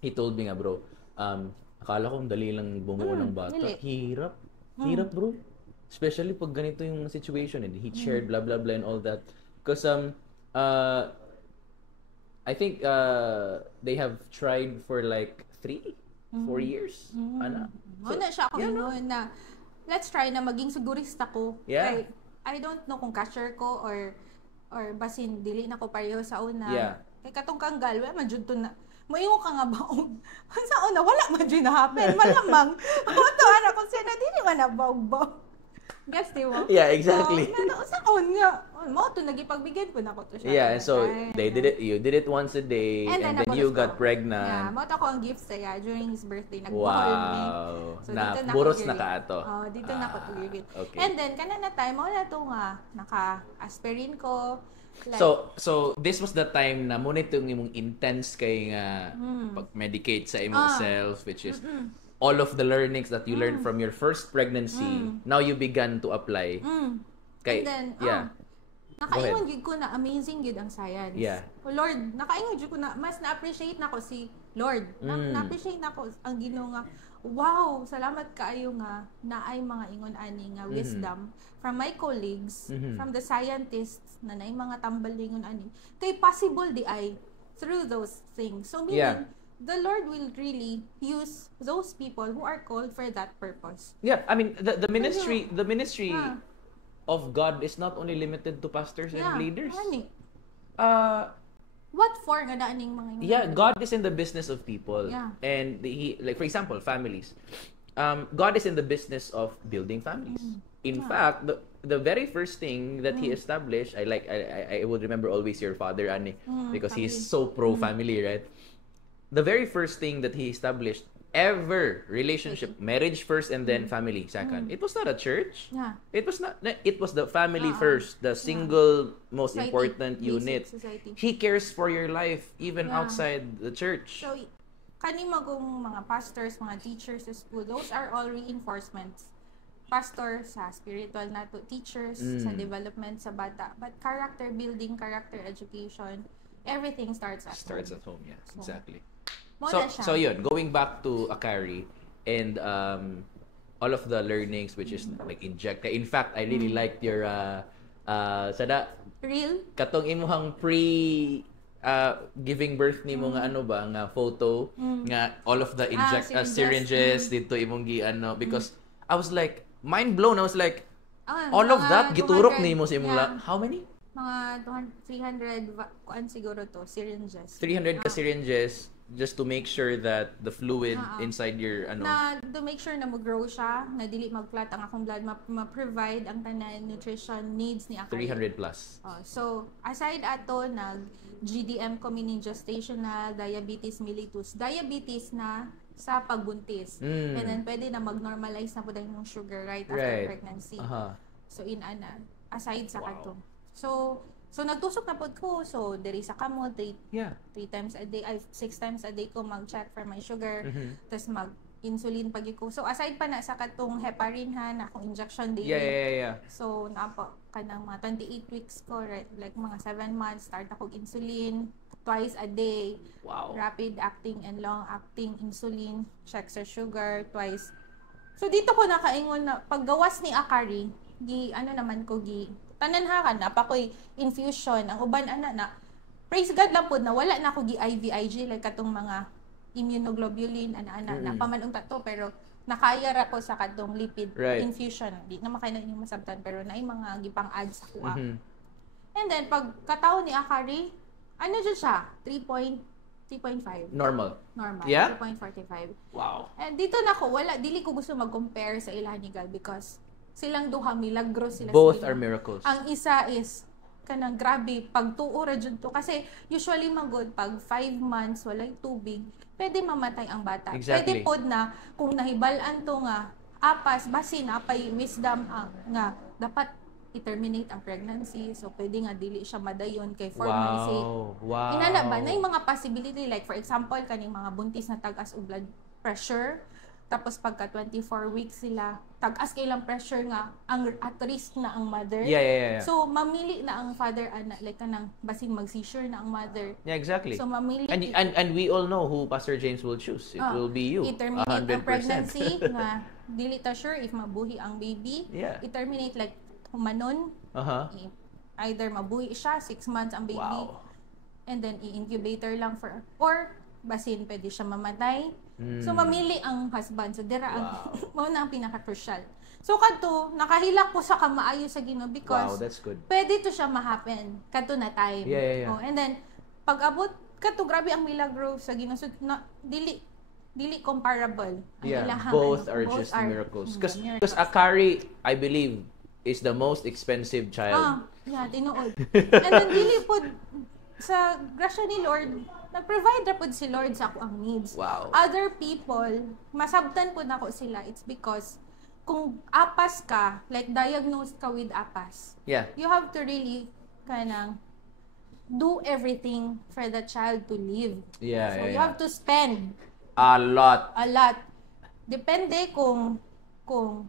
he told me nga, bro, akala ko dali lang bumuo ng bata. Hirap bro. Especially pag ganito yung situation and he shared blah blah blah and all that. Because I think they have tried for like 4 years. Ana. Una siya ako na let's try na maging sigurista ko. Yeah. Kay, I don't know kung cashier ko or basin dili na ko pareho sa una. Yeah. Kay katong kanggal, man jud to na maingo ka nga ba sa una wala man jud na happen malamang. Auto ana ko sino dili man na bawbaw. Guess di mo? Yeah, exactly. Sa nga mo to nagipagbigay po nako to siya. Yeah, and so you did it once a day and then you got pregnant. Yeah, mo to ko ang gift sa during his birthday Wow. So, na buros na ka ato. Dito na ko tugigit. Okay. And then kana na time mo na to nga naka-aspirin ko. Like, so this was the time na mo nitong imong intense kay nga pag-medicate sa imong self, which is all of the learnings that you learned from your first pregnancy, now you began to apply. Kay, and then, nakaingon gid ko na amazing gid ang science. Yeah. Lord, nakaingon gid ko na mas na-appreciate nako si Lord. Na-appreciate nako ang Ginoo nga. Wow, salamat kaayo nga naay mga ingon ani nga wisdom from my colleagues, from the scientists na naay mga tambalingon ani. Kay possible di ay through those things. So meaning the Lord will really use those people who are called for that purpose. Yeah, I mean the ministry of God is not only limited to pastors and leaders. What for nga daaning mga Yeah, God is in the business of people. Yeah. And he, like for example, families. God is in the business of building families. In fact, the very first thing that he established, I would remember always your father, Ani, because he is so pro family, right? The very first thing that he established ever relationship, marriage first and then family second. It was not a church. Yeah. It was the family first, the single most Society, important unit. society. He cares for your life even outside the church. So kanimagong mga pastors, mga teachers sa school, those are all reinforcements. Pastor sa spiritual nato, teachers sa development sa bata, but character building, character education, everything starts at home. Yeah, exactly. So yun, going back to Akari and all of the learnings which is like inject. In fact, I really liked your sada real katong imuhang giving birth nimo nga ano ba nga photo nga all of the syringes dito imong because I was like mind blown. I was like all of that giturok nimo sa imong how many? Mga 300 kuan siguro to syringes. 300 ka syringes just to make sure that the fluid inside your na to make sure na mag-grow siya, na dili mag-clot ang akong blood, ma-provide ang tanan nutrition needs ni ako. 300 plus. So aside ato nag GDM ko meaning gestational diabetes mellitus, diabetes na sa pagbuntis. And then pwede na mag-normalize na pud ang sugar right after pregnancy. So aside sa kato. So nagtusok na pod ko. So diri sa kamot, 3 times a day, 6 times a day ko mag-check for my sugar. Tapos mag-insulin pag ko. So aside pa na sa katong heparin na akong injection daily. Yeah. So naapa kanang mga 28 weeks ko, right? Like mga 7 months start ako insulin twice a day. Wow. Rapid acting and long acting insulin, check sa sugar twice. So dito ko nakaingon na paggawas ni Akari, tanan ha na pa ko'y infusion ang uban na praise God lang po na wala na ako gi IVIG like katong mga immunoglobulin na pamanong tato pero nakaya ra ko sa katong lipid infusion di na makay na yung masabtan pero naay mga gipang add sa kuha. And then pag katawo ni Akari dyan siya 3.5 normal. Yeah? 3.45. Wow. And dito na ko dili ko gusto mag-compare sa ilahan ni God because silang duha milagros sila. Both are miracles. Ang isa is kanang grabe pagtuo ra jud to kasi usually magod pag 5 months walay tubig pwede mamatay ang bata. Exactly. Pwede pod na kung nahibal-an to nga apas basin apay wisdom nga dapat i-terminate ang pregnancy. So, pwede nga dili siya madayon kay for my sake. Wow. Inana ba? Na yung mga possibility, like for example, kaning mga buntis na tag-as o blood pressure, tapos pagka 24 weeks sila, tag-as kailang pressure nga, ang at risk na ang mother. Yeah. So, mamili na ang father, like kanang basing mag-seizure na ang mother. Yeah, exactly. So, mamili. And we all know who Pastor James will choose. It will be you. I-terminate 100%. ang pregnancy nga, dili ta sure if mabuhi ang baby. Yeah. I-terminate like humanon. Either mabuhi siya, 6 months ang baby. Wow. And then i-incubator lang or basin pwede siya mamatay. So mamili ang husband. So dira ang mao na ang pinaka-crucial. So kadto nakahilak ko sa kamaayo sa Ginoo because that's good. Pwede to siya ma-happen kadto na time. Yeah. Oh, and then pag abot kadto grabe ang milagro sa Ginoo. So, dili comparable. Ang ilahang, both are just miracles. Because Akari, I believe, is the most expensive child. Tinuod. And then dili po sa grasya ni Lord, nag-provide ra pud si Lord sa ako ang needs. Wow. Other people, masabtan po nako sila. It's because kung apas ka, like diagnosed ka with apas, you have to really kanang do everything for the child to live. So you have to spend a lot. Depende kung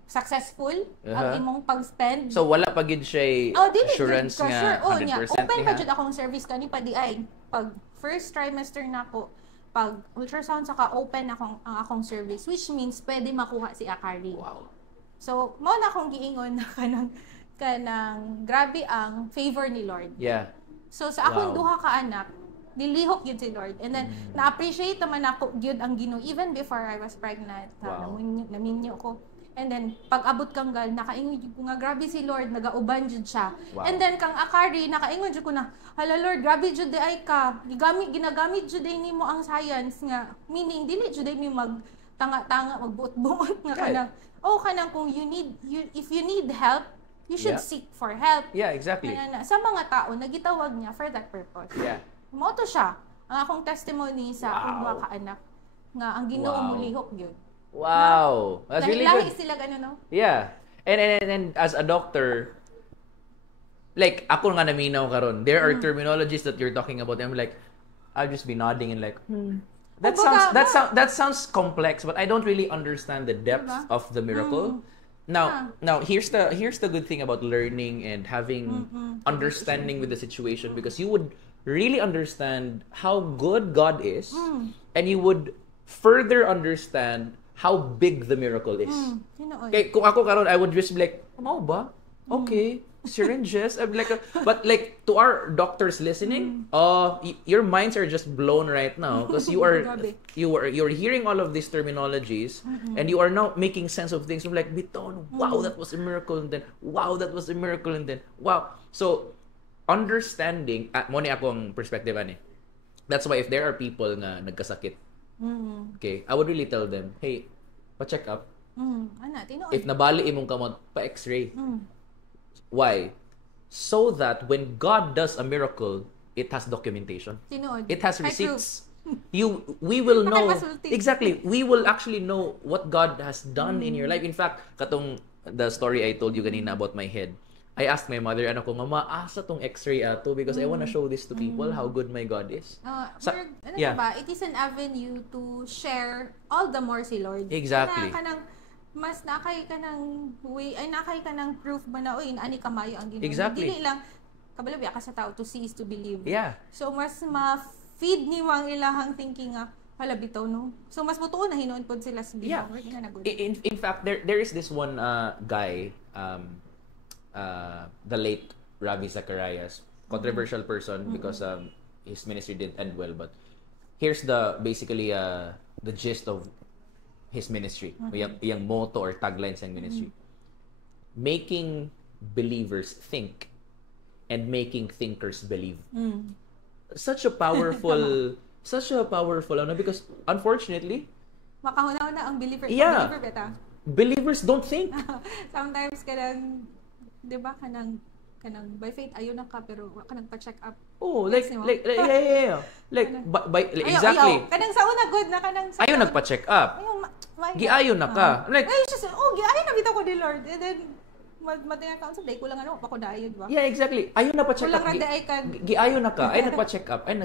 successful ang imong pag-spend. So wala pa gid siya assurance nga 100% open pa jud akong service kani pa di ay pag first trimester nako pag ultrasound saka open ang akong service, which means pwede makuha si Akari. Wow. So mao na akong giingon na kanang grabe ang favor ni Lord. Yeah. So sa akong duha ka anak, nilihok yun si Lord. And then, na-appreciate naman ako yun ang Ginoo even before I was pregnant. Naminyo ko. And then, pag abot kang gal, nakaingon ko nga, grabe si Lord, nagauban jud siya. And then, kang Akari, nakaingon jud ko na, hala Lord, grabe jud di ay ka. Ginagamit jud ay nimo ang science nga. Meaning, dili jud ay mi mag-tanga-tanga, magbuot-buot nga kanang, kanang kung if you need help, you should seek for help. Yeah, exactly. Kaya sa mga tao, nagitawag niya for that purpose. Yeah. Moto siya. Ang akong testimony sa akong mga kaanak nga ang Ginoo mulihok yun. Wow. That's really good. Lahi sila gano'n, no? Yeah. And as a doctor, like, ako nga naminaw karon. There are terminologies that you're talking about. I'm like, I'll just be nodding and like, that sounds complex, but I don't really understand the depth of the miracle. Now, here's the good thing about learning and having understanding with the situation, because you would really understand how good God is, and you would further understand how big the miracle is. Okay, kung ako karon, I would just be like, "Ano ba? Okay, syringes." I'm like, but like to our doctors listening, your minds are just blown right now because you're hearing all of these terminologies, and you are now making sense of things. You're like, "Biton, wow, that was a miracle," and then, "Wow, that was a miracle," and then, "Wow." So understanding, mo ni akong perspective ani. That's why if there are people nga nagkasakit, okay, I would really tell them, hey, pa-check up. If nabali imong kamot, pa-x-ray. Why? So that when God does a miracle, it has documentation. It has receipts. We will know exactly. We will actually know what God has done in your life. In fact, katong the story I told you kanina about my head, I asked my mother, ano ko, mama, asa tong x-ray ato because I want to show this to people how good my God is. It is an avenue to share all the more si Lord. Exactly. Mas nakay ka ng way, ay nakay ka ng proof ba na, ani kamayo ang Ginoo. Exactly. Dili lang, kabalabi ka sa tao, to see is to believe. Yeah. So, mas ma-feed ni ang ilahang thinking nga, hala bitaw, no? So, mas mutuon na hinoon po sila sa Ginoo. Yeah. In fact, there is this one guy, the late Rabbi Zacharias, controversial person because his ministry didn't end well, but here's basically the gist of his ministry, yung motto or tagline sa ministry. Making believers think and making thinkers believe. Such a powerful because unfortunately, makahuna-huna ang believer. Yeah. Believer beta. Believers don't think. Sometimes kanang, di ba, kanang by faith ayo na ka pero kanang pa-check up. Oh, like yeah. Like exactly. Kanang sa una good na kanang sa ayo nagpa-check up. Giayo na ka. Like giayo na bitaw ko ni Lord. And then matinga ka sa day ko lang ano pa ko dayon ba? Yeah, exactly. Ayaw na pa check Kulang up. ra ay kan. Giayo na ka. Ay nagpa-check up. Ay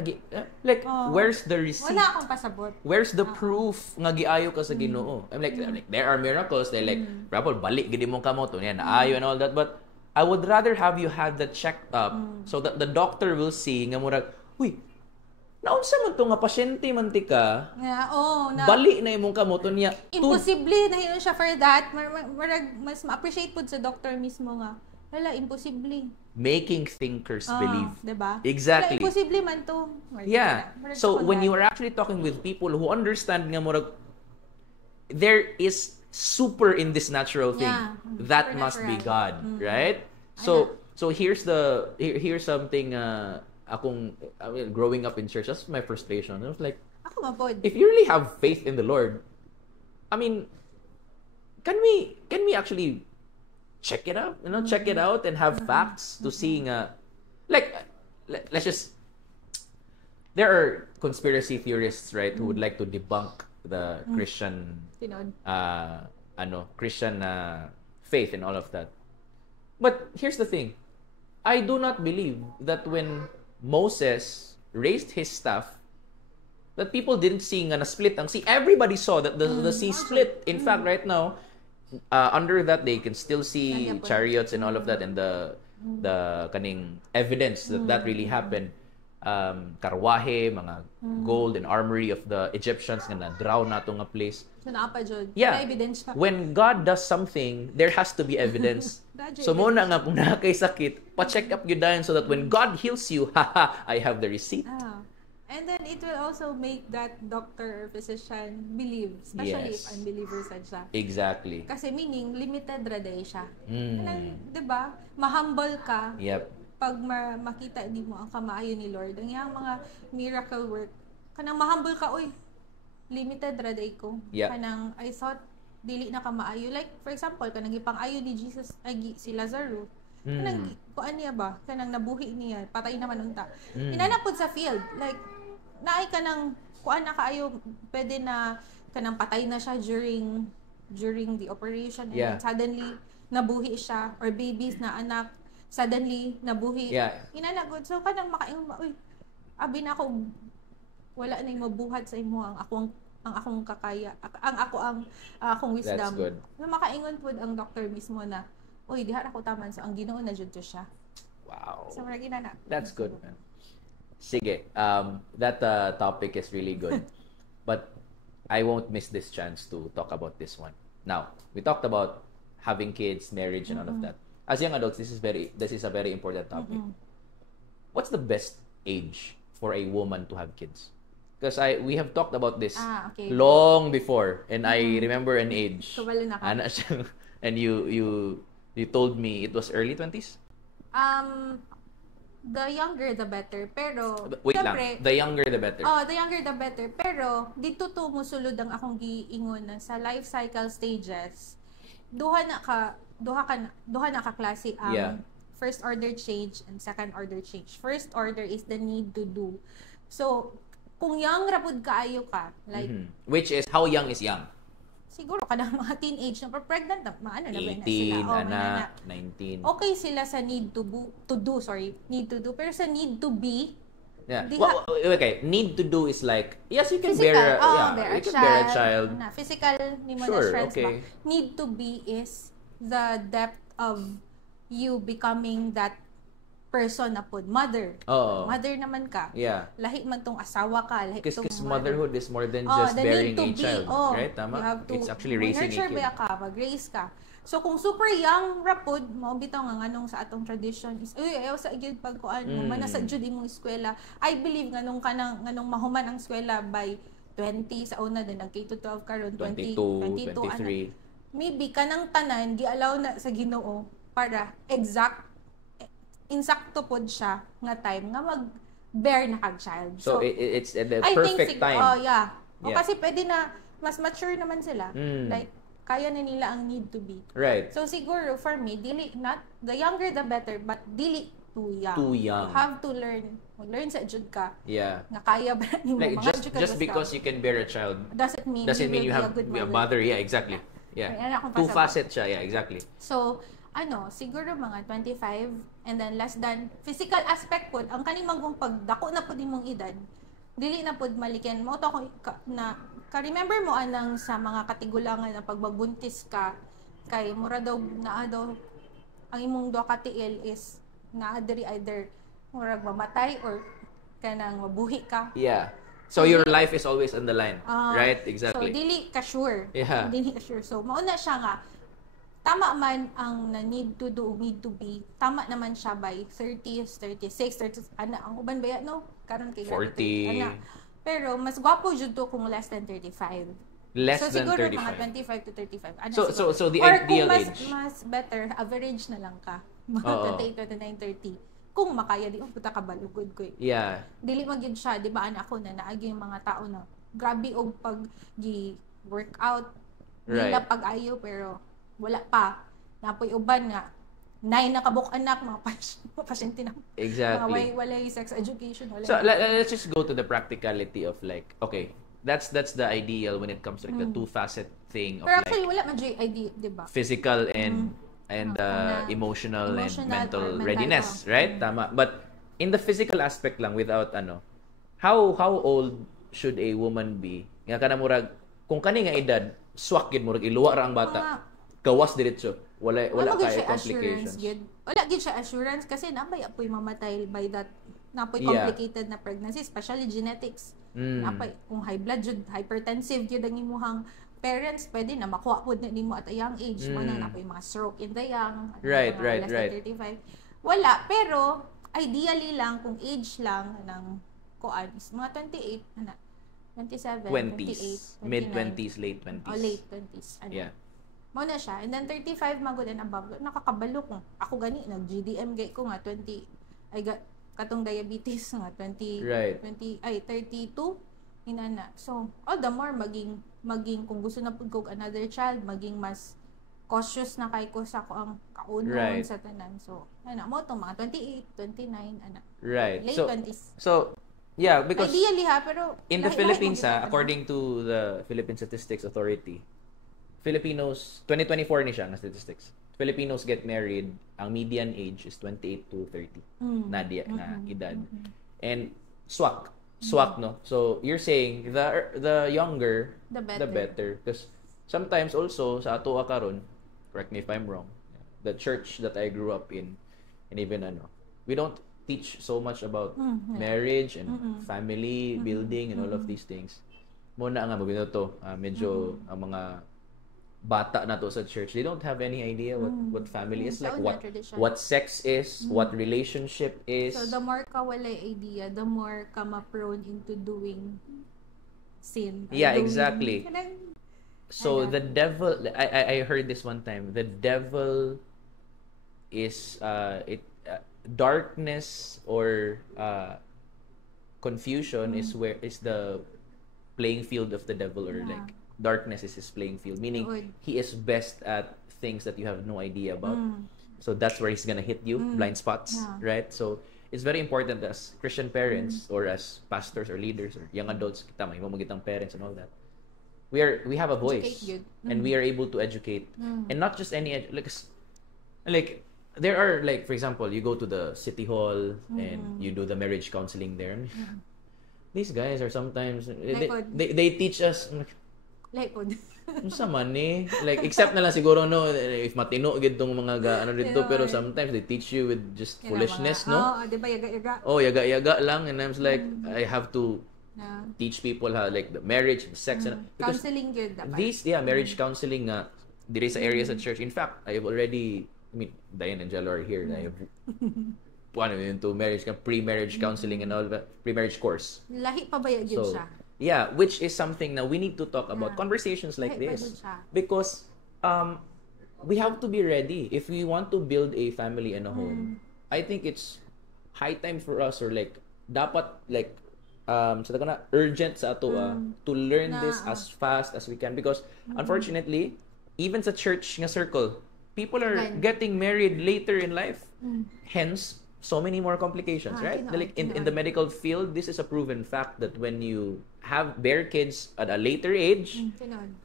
like where's the receipt? Wala akong pasabot. Where's the proof nga giayo ka sa Ginoo? I'm like there are miracles. They like probably balik gid mo kamo to niya naayo and all that, but I would rather have you have that checked up so that the doctor will see nga murag, uy, naunsa man to nga pasyente man ti ka? Yeah, na bali na imong kamoto niya. Imposible na hinon siya for that. Mas ma-appreciate pud sa doctor mismo nga. Wala, imposible. Making thinkers believe. Diba? Exactly. Wala, imposible man to. Yeah. So when you are actually talking with people who understand nga murag, there is super in this natural thing. That must be God, right? So here's something growing up in church, that's my frustration. I was like, if you really have faith in the Lord, I mean, can we actually check it out? Check it out and have facts to seeing let's just, there are conspiracy theorists, right, who would like to debunk the Christian Christian faith and all of that. But here's the thing. I do not believe that when Moses raised his staff, that people didn't see nga na split ang sea. Everybody saw that the sea split. In fact, right now, under that they can still see chariots and all of that, and the kaning evidence that really happened. Karwahe, mga gold and armory of the Egyptians nga na-drown nato nga place. So naapa jud. Yeah. Evidence pa. When God does something, there has to be evidence. So muna nga kung nakakay sakit, pa-check up yun dahil so that when God heals you, haha, I have the receipt. And then it will also make that doctor or physician believe, especially if unbeliever sad siya. Exactly. Kasi meaning limited ra day siya. Kanang, 'di ba? Ma-humble ka. Yep. Pag makita di mo ang kamaayo ni Lord, ang iyang mga miracle work, kanang ma-humble ka, oy, limited ra day ko. Kanang I thought dili na kamaayo. Like for example, kanang ipang-ayo ni Jesus ay si Lazarus. Kanang kuan niya ba? Kanang nabuhi niya, patay naman unta. Inanapod sa field, like naay kanang kuan na kaayo, pwede na kanang patay na siya during the operation, and then suddenly nabuhi siya, or babies na anak suddenly nabuhi. Inanagod. So kanang makaingon, uy, abi na ako, wala na yung mabuhat sa imo ang akong kakaya, ang akong wisdom. That's good. So makaingon pud ang doctor mismo na, uy, diha ako taman, so ang Ginoo na jud to siya. Wow. So mara ginana. That's good, man. Sige, that topic is really good. But I won't miss this chance to talk about this one. Now, we talked about having kids, marriage, and all of that. As young adults, this is a very important topic. What's the best age for a woman to have kids? Because we have talked about this long before, and I remember an age. Kabalo na ka. And you told me it was early 20s? The younger the better, pero wait syempre, lang, the younger the better. The younger the better, pero dito to musulod ang akong giingon na sa life cycle stages. Duha na ka klase ang first order change and second order change. First order is the need to do. So, kung young rapud kaayo ka, like which is how young is young? Siguro kadang mga teenage na pregnant na maano na ba na 18, sila? 19. Okay sila sa need to do, pero sa need to be, okay, need to do is like, yes, you can physical, bear a child. Physical ni mo sure, na friends okay. ba? Need to be is the depth of you becoming that person na pod, mother. Mother naman ka. Yeah. Lahi man tong asawa ka, lahi tong because motherhood is more than just bearing a child, right? Tama? You have to, it's actually raising a kid. Nurture ka, mag-raise ka. So kung super young rapod, mao bitaw nga nganong sa atong tradition is ayaw sa gyud pagkuan mo manasa jud imong eskwela. I believe nganong mahuman ang eskwela by 20 sa una din nag K-12 karon 22 23. Maybe kanang tanan gialaw na sa Ginoo para insakto pod siya nga time nga mag-bear na kag child. So it's the perfect time. Kasi pwede na mas mature naman sila. Like kaya na nila ang need to be. Right. So siguro for me, not the younger the better, but dili too young. Too young. You have to learn. Mag-learn sa jud ka. Yeah. Nga kaya ba ni mo like just because you can bear a child doesn't mean you have be a good a mother. Yeah, exactly. Yeah. Two-facet siya. Yeah, exactly. So, siguro mga 25 and then less than physical aspect pod ang kaning magong pagdako na pod imong edad dili na pod maliken mo to remember mo anang sa mga katigulangan na pagbabuntis ka kay mura daw naa daw ang imong duha ka tiil is naa diri either murag mamatay or kanang mabuhi ka. Yeah. So your life is always on the line, right? So Exactly. dili ka sure. Yeah. Dili ka sure. So mauna siya nga tama man ang need to do, need to be. Tama naman siya by 30s, 36, 30, ang uban ba yan, no? Karon kay 40. Pero mas gwapo jud to kung less than 35. Less so than siguro 35. mga 25 to 35. So the or ideal kung age. mas better, average na lang ka. Mga 28, 29, 30. Kung makaya di puta ka balugod ko. Yeah. Dili man gyud siya, di ba ana ako na naagi yung mga tao na grabe og pag gi workout nila pag-ayo pero wala pa. Napoy uban nga 9 na kabuk anak mga pasyente na. Exactly. Mga walay sex education wala. So let's just go to the practicality of like okay, that's the ideal when it comes to like the two-facet thing of pero like actually wala man jud idea, di ba? physical and emotional and mental readiness, right? Tama. But in the physical aspect lang without how old should a woman be? Nga kana murag kung kani nga edad, swak gid murag iluwa ra ang bata. Gawas diretso. Wala kay complications. Wala gid siya assurance kasi nabay apoy mamatay by that napoy complicated na pregnancy, especially genetics. Napay kung high blood jud, hypertensive jud ang imuhang parents, pwede na makuha po na nimo at a young age. Mana na po yung mga stroke in the young. Right. Less than 35. Wala. Pero, ideally lang, kung age lang ng kuan is mga 28, 27, 20s, 28, mid-20s, late 20s. Oh, late 20s. Yeah. Muna siya. And then 35 magod and above. Nakakabalo ko. Ako gani, nag-GDM gay ko nga 20, ay katong diabetes nga 32, inana. So, all the more maging kung gusto na pud ko another child, maging mas cautious na kay ko sa ko ang kaunon sa tanan. So, mo to mga 28, 29, Right. Late 20s. So, yeah, because ideally pero in the Philippines, according to the Philippine Statistics Authority, Filipinos 2024 ni siya na statistics. Filipinos get married, ang median age is 28 to 30. Na edad. And swak, no? So, you're saying the younger, the better. Because sometimes also, sa ato karon, correct me if I'm wrong, the church that I grew up in, and even we don't teach so much about marriage and family building and all of these things. Muna nga, mabino to, medyo ang mga bata na to sa church, they don't have any idea what family is like, what sex is, what relationship is. So the more ka walay idea, the more ka ma-prone into doing sin. Yeah, exactly. So the devil, I heard this one time, the devil is darkness or confusion is the playing field of the devil, or like darkness is his playing field, meaning he is best at things that you have no idea about. So that's where he's gonna hit you, blind spots, right? So it's very important as Christian parents or as pastors or leaders or young adults, kita may mamagitang parents and all that. We have a voice and we are able to educate, and not just any like there are like, for example, you go to the city hall and you do the marriage counseling there. These guys are sometimes they teach us like unsa man ni, like except na lang siguro if matino gid tong mga dito, pero sometimes they teach you with just foolishness, no? Di ba yaga-yaga? Yaga-yaga lang, and I'm like I have to teach people how like the marriage and sex and counseling good dapat. These marriage counseling diri sa areas at church. In fact, I have already, Diane and Jello are here. I have into marriage, pre-marriage counseling and all that, pre-marriage course. Lahi pa ba yun siya? Yeah, which is something that we need to talk about. Conversations like this. Because we have to be ready. If we want to build a family and a home, I think it's high time for us, or like, dapat like, urgent sa ato to learn this as fast as we can. Because unfortunately, even sa church nga circle, people are getting married later in life. Hence, so many more complications, right? Like in the medical field, this is a proven fact that when you bear kids at a later age,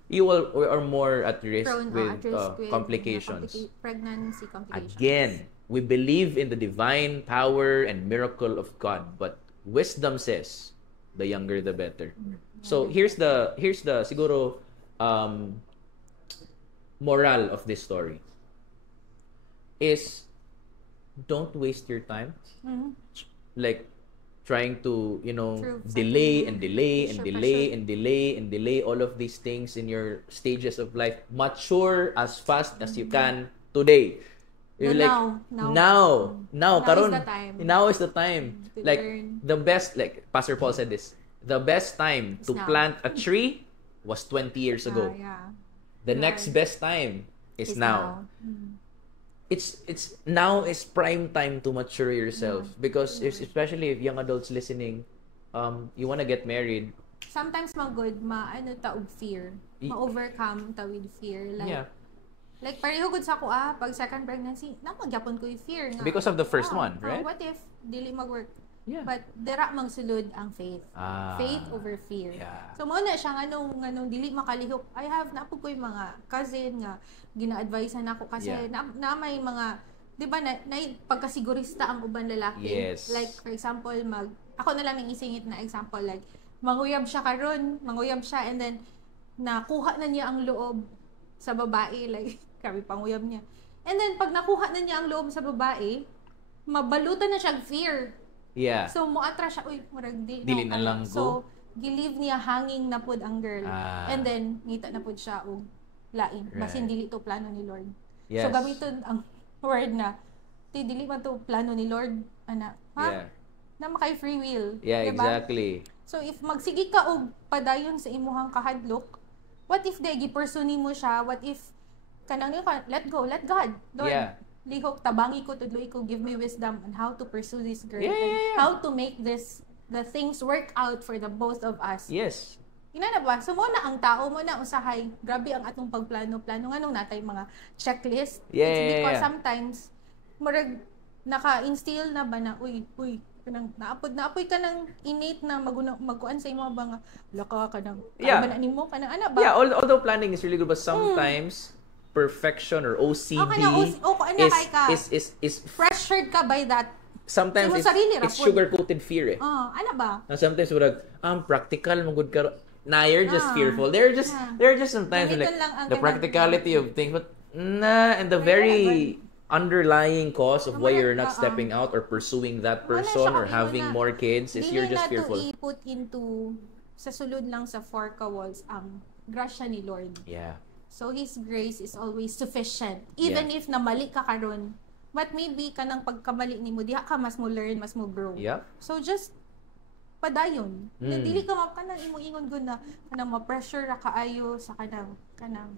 you will are more at risk with complications. Pregnancy complications. Again, we believe in the divine power and miracle of God, but wisdom says the younger the better. So here's the siguro moral of this story is don't waste your time. Like trying to, delay and delay and delay and delay and delay all of these things in your stages of life. Mature as fast as you can today. You're now karon, is the time. Now is the time. To like learn. the best, like Pastor Paul said this, the best time to now. plant a tree was 20 years ago. The next best time is now. It's now is prime time to mature yourself because especially if young adults listening, you want to get married. Sometimes magod ta og fear. Ma-overcome ta with fear like pareho gud sa ako pag second pregnancy nagyapon ko yung fear nga. Because of the first one, right? What if dili mag-work? Yeah. But dira mang sulod ang faith. Faith over fear. Yeah. So mo na siya nganong dili makalihok. I have napud ko yung mga cousin nga gina-advisean ako kasi na may mga 'di ba na pagkasigurista ang uban lalaki. Yes. Like for example ako na lang isingit na example like manguyab siya and then nakuha na niya ang loob sa babae like kami panguyab niya. And then pag nakuha na niya ang loob sa babae, mabalutan na siya og fear. Yeah. So moatra siya murag dili na lang go. So gilive niya hanging na pud ang girl. And then ngita na pud siya og lain. Basin dili to plano ni Lord. Yes. So gamiton ang word na dili man to plano ni Lord ana. Yeah. Na makay free will. Yeah, diba? exactly. So if magsigi ka og padayon sa imuhang kahadlok, what if gi-pursue mo siya? What if kanang let go, let God. Lord, lihok tabangi ko tudloy ko, give me wisdom on how to pursue this girl and how to make the things work out for the both of us. Yes. Ina na ba? So mo na ang tao mo na usahay. Grabe ang atong pagplano-plano nganong natay mga checklist. It's because sometimes murag naka-instill na ba na uy kanang naapoy ka ng innate na magkuan sa imo ba nga laka kanang ba na nimo kanang ana ba? Yeah, although planning is really good, but sometimes perfection or OCD is pressured ka by that. Sometimes it's sugar-coated fear. Ano ba? Sometimes practical magud ka na you're just fearful. There are just sometimes like the practicality of things, but and the very underlying cause of why you're not stepping out or pursuing that person or having more kids is you're just fearful. Dili na to i-put into sa sulod lang sa four walls ang grasya ni Lord. Yeah. So His grace is always sufficient. Even if namali ka karon, but maybe kanang pagkamali nimo diha ka mas mo learn, mas mo grow. Yeah. So just padayon. Dili ka kanang imo-ingon gud na kanang ma-pressure ra kaayo sa kanang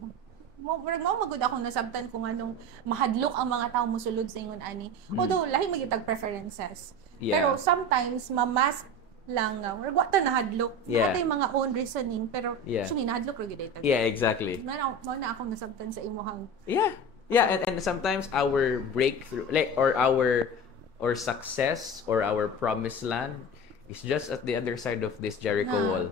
mo magud akong nasabtan kung anong mahadlok ang mga tao mosulod sa ingon ani. Although lahi magitag preferences. Pero sometimes ma-mask lang nga wa ta nahadlok. Natay mga own reasoning pero actually nahadlok ra gyud ita. Yeah, exactly. Mo na akong nasabtan sa imuhang. Yeah, and sometimes our breakthrough or our success or our promised land is just at the other side of this Jericho wall.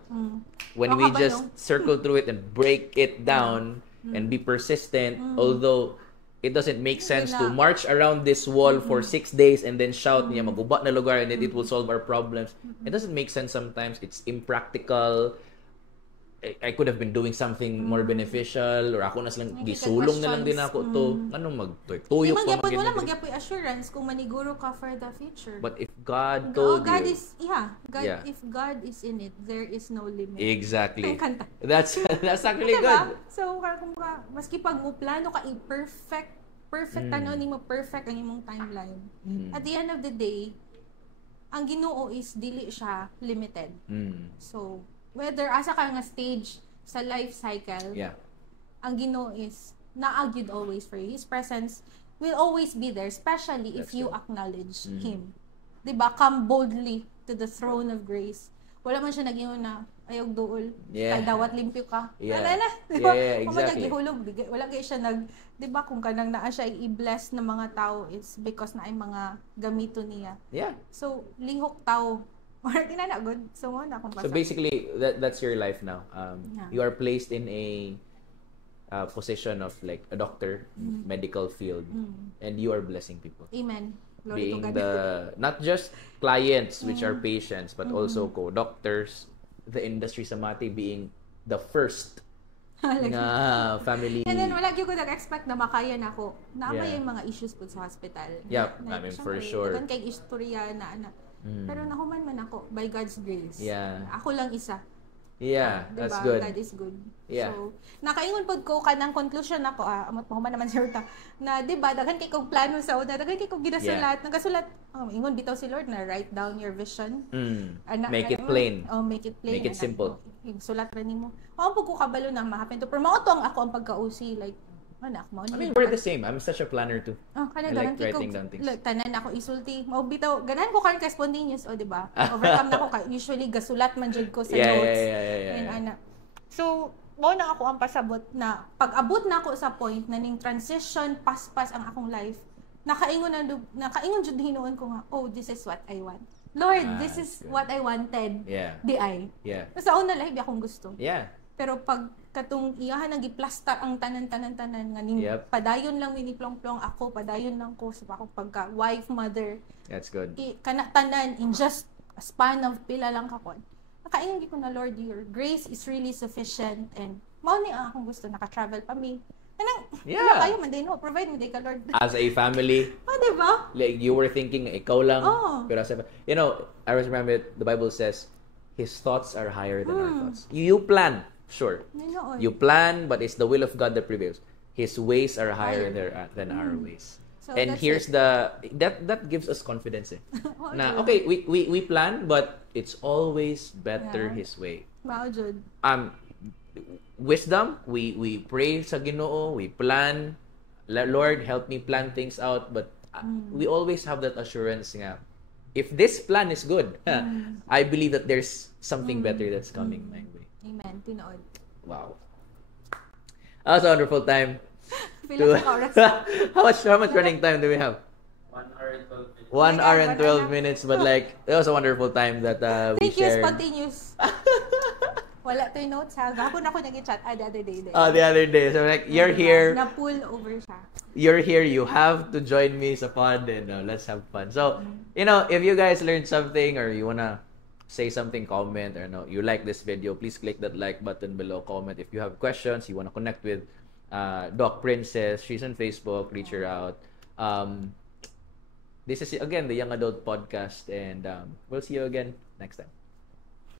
When we just circle through it and break it down and be persistent, although it doesn't make sense to march around this wall for 6 days and then shout niya maguba na lugar and it will solve our problems. It doesn't make sense sometimes. It's impractical. I could have been doing something more beneficial or ako na lang gisulong na lang din ako to anong magtuyok pa magyapon wala magyapoy assurance kung maniguro ka for the future. But if God told you if God is in it, there is no limit. Exactly. That's actually good. So kumbaga maski pag mo plano ka perfect tanon nimo perfect ang imong timeline. At the end of the day, ang Ginoo is dili siya limited. So whether asa ka nga stage sa life cycle, ang Ginoo is naagyud always for you. His presence will always be there, especially if you acknowledge Him. Diba? Come boldly to the throne of grace wala man siya nag-ingon na ayog duol. Yeah. Kay dawat limpyo ka. Yeah. Wala. Di ba? Yeah, Kung man exactly. naghihulog, wala kay siya di ba kung kanang naa siya i-bless ng mga tao is because na ay mga gamito niya. Yeah. So, lihok tao. Or tinana good. So, mo na kung So basically, that's your life now. Yeah. You are placed in a position of like a doctor, medical field, and you are blessing people. Amen. Glory Being to God. not just clients, which are patients, but also co-doctors, the industry sa Mati being the first na family. And then, wala gyud ko nag-expect na makaya na ako. Naamay Yeah. yung mga issues po sa hospital. Yep, I mean, for sure. Dagan kay istorya na ana. Pero nahuman man ako by God's grace. Yeah. Ako lang isa. Yeah, Diba? that's good. God is good. Yeah. So, nakaingon pod ko kanang conclusion ako, amot mo man naman sir ta, na di ba daghan kay kog plano sa una, daghan kay kog ginasulat, nagasulat, ingon bitaw si Lord na write down your vision. Make it plain. Make it plain. Make it simple. Sulat ra nimo. Pag ko kabalo na ma-happen to. Pero mao to ang ako ang pagka-OC like anak mo. I mean, we're the same. I'm such a planner too. Kana I like writing down things. Tanan ako isulti. Mao bitaw ganahan ko karon ka spontaneous di ba? Overcome na ko usually gasulat man jud ko sa notes. Yeah. And ana. So, mao na ako ang pasabot na pag-abot na ako sa point na ning transition paspas ang akong life. Nakaingon jud hinuon ko nga, oh, this is what I want. Lord, this is good. what I wanted. Yeah. Di ay. Yeah. Sa una live akong gusto. Yeah. Pero pag katong iyahan nang giplastar ang tanan nga ning Yep. padayon lang mini-plong-plong ako, padayon lang ko sa akong pagka wife, mother. That's good. Kana tanan in just a span of pila lang kakon. Nakaingon gyud ko na Lord, your grace is really sufficient and mao ni ang akong gusto naka-travel pa mi. Kanang Yeah. kayo man din no, provide mo day ka Lord. As a family, Di ba? like you were thinking ikaw lang, Oh. pero as a, I always remember the Bible says his thoughts are higher than our thoughts. You plan, sure. Ninoon. You plan, but it's the will of God that prevails. His ways are higher than our ways. So And that's here's it. that gives us confidence. Na okay, we plan, but it's always better Yeah. His way. Mao jud. Wisdom, we pray sa Ginoo, we plan. Lord, help me plan things out, but we always have that assurance nga, if this plan is good, I believe that there's something better that's coming my way. Amen. Tinuod. Wow. That was a wonderful time. Pila ka oras. How much running time do we have? 1 hour and 12 minutes, but like it was a wonderful time that we Thank you, shared. spontaneous. Wala to yung notes ha. Gapon ako nag-chat the other day. The other day, so like you're here. Na-pull over siya. You're here, you have to join me sa pod and let's have fun. So, if you guys learned something or you wanna say something, comment, or you like this video, please click that like button below, comment. If you have questions, you wanna connect with Doc Princess, she's on Facebook, reach her out. This is, again, the Young Adult Podcast, and we'll see you again next time.